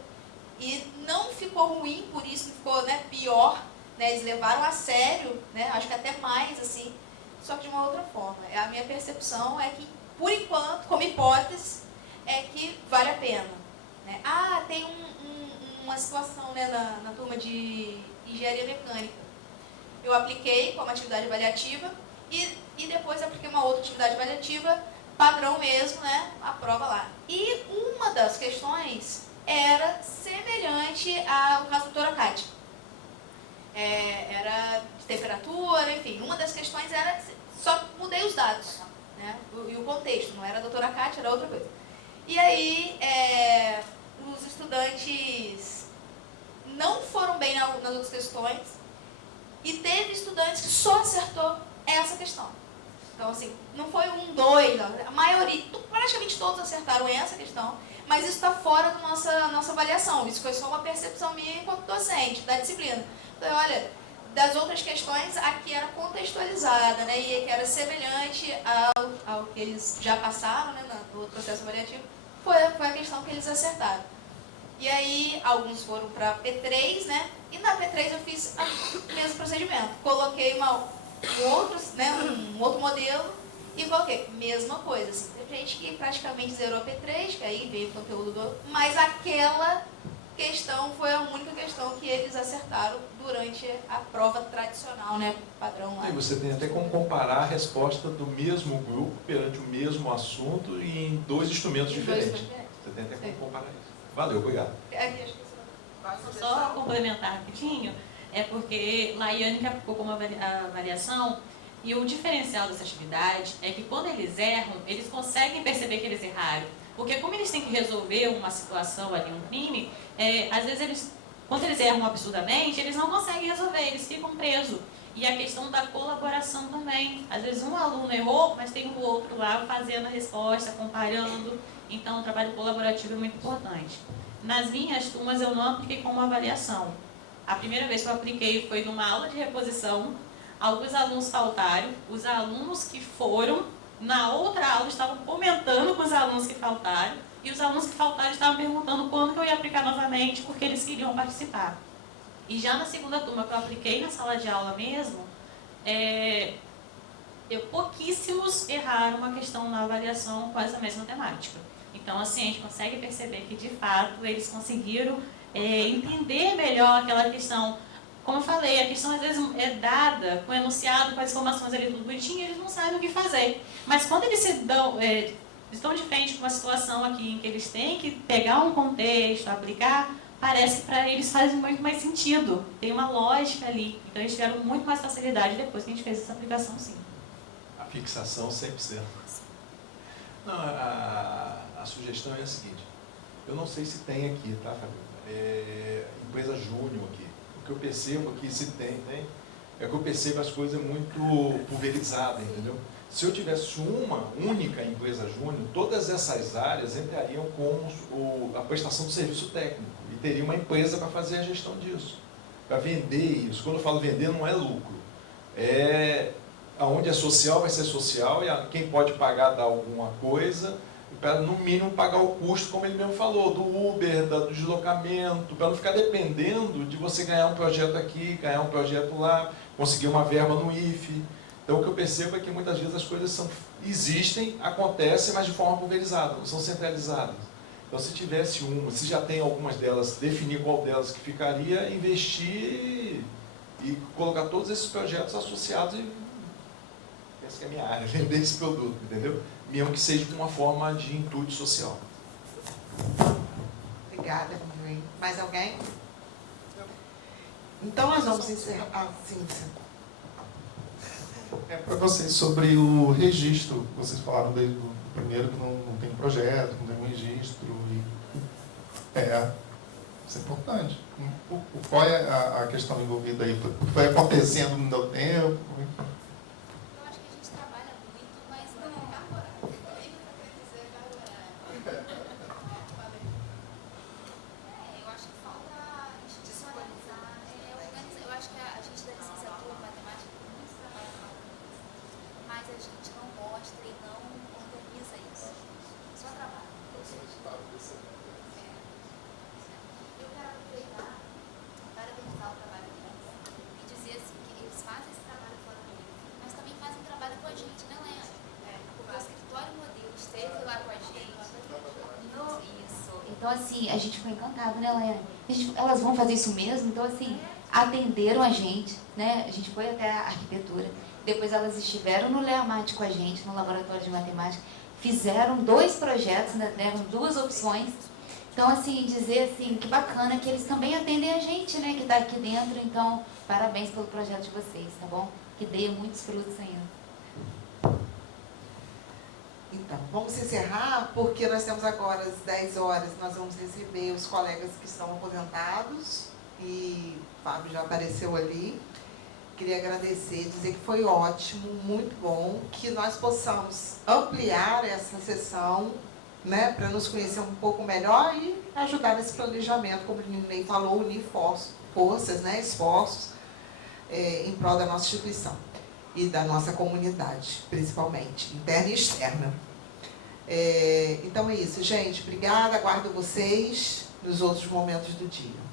e não ficou ruim por isso, ficou, né, pior, né, eles levaram a sério, né, acho que até mais, assim, só que de uma outra forma. A minha percepção é que, por enquanto, como hipótese, é que vale a pena. Né? Tem uma situação, né, na turma de engenharia mecânica. Eu apliquei como atividade avaliativa e depois apliquei uma outra atividade avaliativa, padrão mesmo, né, a prova lá. E uma das questões era semelhante ao caso do doutora Kátia. Era de temperatura, enfim, uma das questões era, só mudei os dados, né, e o contexto, não era a doutora Kátia, era outra coisa. E aí, os estudantes não foram bem nas outras questões e teve estudantes que só acertou essa questão. Então, assim, não foi 1, 2, não. A maioria, praticamente todos acertaram essa questão, mas isso está fora da nossa avaliação. Isso foi só uma percepção minha enquanto docente da disciplina. Então, olha, das outras questões, aqui era contextualizada, né, e que era semelhante ao que eles já passaram, né, no outro processo avaliativo, foi a questão que eles acertaram. E aí, alguns foram para P3, né, e na P3 eu fiz o mesmo procedimento. Coloquei um outro modelo e coloquei mesma coisa. Assim, tem gente que praticamente zerou a P3, que aí veio o conteúdo mas aquela questão foi a única questão que eles acertaram durante a prova tradicional, né, padrão lá. E você tem até como comparar a resposta do mesmo grupo perante o mesmo assunto e em dois instrumentos diferentes. Você tem até como comparar isso. Valeu, obrigado. Só complementar rapidinho, é porque Laiane que aplicou como avaliação, e o diferencial dessa atividade é que quando eles erram, eles conseguem perceber que eles erraram. Porque como eles têm que resolver uma situação ali, um crime, às vezes quando eles erram absurdamente, eles não conseguem resolver, eles ficam presos. E a questão da colaboração também. Às vezes um aluno errou, mas tem o outro lá fazendo a resposta, comparando. Então o trabalho colaborativo é muito importante. Nas minhas turmas eu não apliquei como avaliação. A primeira vez que eu apliquei foi numa aula de reposição. Alguns alunos faltaram. Os alunos que foram, na outra aula, estavam comentando com os alunos que faltaram. E os alunos que faltaram estavam perguntando quando que eu ia aplicar novamente, porque eles queriam participar. E já na segunda turma que eu apliquei na sala de aula mesmo, pouquíssimos erraram uma questão na avaliação com essa mesma temática. Então, assim, a gente consegue perceber que, de fato, eles conseguiram entender melhor aquela questão. Como eu falei, a questão às vezes é dada com o enunciado, com as informações ali tudo bonitinho, e eles não sabem o que fazer. Mas quando eles estão de frente com uma situação aqui em que eles têm que pegar um contexto, aplicar, parece que para eles faz muito mais sentido. Tem uma lógica ali. Então, eles tiveram muito mais facilidade depois que a gente fez essa aplicação, sim. A fixação 100%. Não, a sugestão é a seguinte. Eu não sei se tem aqui, tá, Fabio? Empresa júnior aqui. O que eu percebo aqui, se tem, é que eu percebo as coisas muito pulverizadas, entendeu? Se eu tivesse uma única empresa júnior, todas essas áreas entrariam com a prestação do serviço técnico e teria uma empresa para fazer a gestão disso, para vender isso. Quando eu falo vender, não é lucro, é aonde é social vai ser social, e quem pode pagar dá alguma coisa, para no mínimo pagar o custo, como ele mesmo falou, do Uber, do deslocamento, para não ficar dependendo de você ganhar um projeto aqui, ganhar um projeto lá, conseguir uma verba no IFE. Então o que eu percebo é que muitas vezes as coisas existem, acontecem, mas de forma pulverizada, não são centralizadas. Então se tivesse se já tem algumas delas, definir qual delas que ficaria, investir e colocar todos esses projetos associados e essa que é a minha área, vender esse produto, entendeu? Mesmo que seja de uma forma de intuito social. Obrigada, Rui. Mais alguém? Então nós vamos encerrar. Sim. É para vocês sobre o registro. Vocês falaram desde o primeiro que não tem projeto, não tem um registro. Isso é importante. Qual é a questão envolvida aí? Foi acontecendo no meu tempo? Então, assim, a gente ficou encantado, né, Laiane? Elas vão fazer isso mesmo? Então, assim, atenderam a gente, né? A gente foi até a arquitetura. Depois elas estiveram no LEAMAT com a gente, no laboratório de matemática. Fizeram 2 projetos, né? Deram 2 opções. Então, assim, dizer assim, que bacana que eles também atendem a gente, né? Que está aqui dentro. Então, parabéns pelo projeto de vocês, tá bom? Que dê muitos frutos ainda. Então, vamos encerrar, porque nós temos agora às 10 horas, nós vamos receber os colegas que estão aposentados, e o Fábio já apareceu ali. Queria agradecer, dizer que foi ótimo, muito bom, que nós possamos ampliar essa sessão, né, para nos conhecer um pouco melhor e ajudar nesse planejamento, como o Ney falou, unir forças, né, esforços em prol da nossa instituição e da nossa comunidade, principalmente, interna e externa. Então é isso, gente. Obrigada, aguardo vocês nos outros momentos do dia.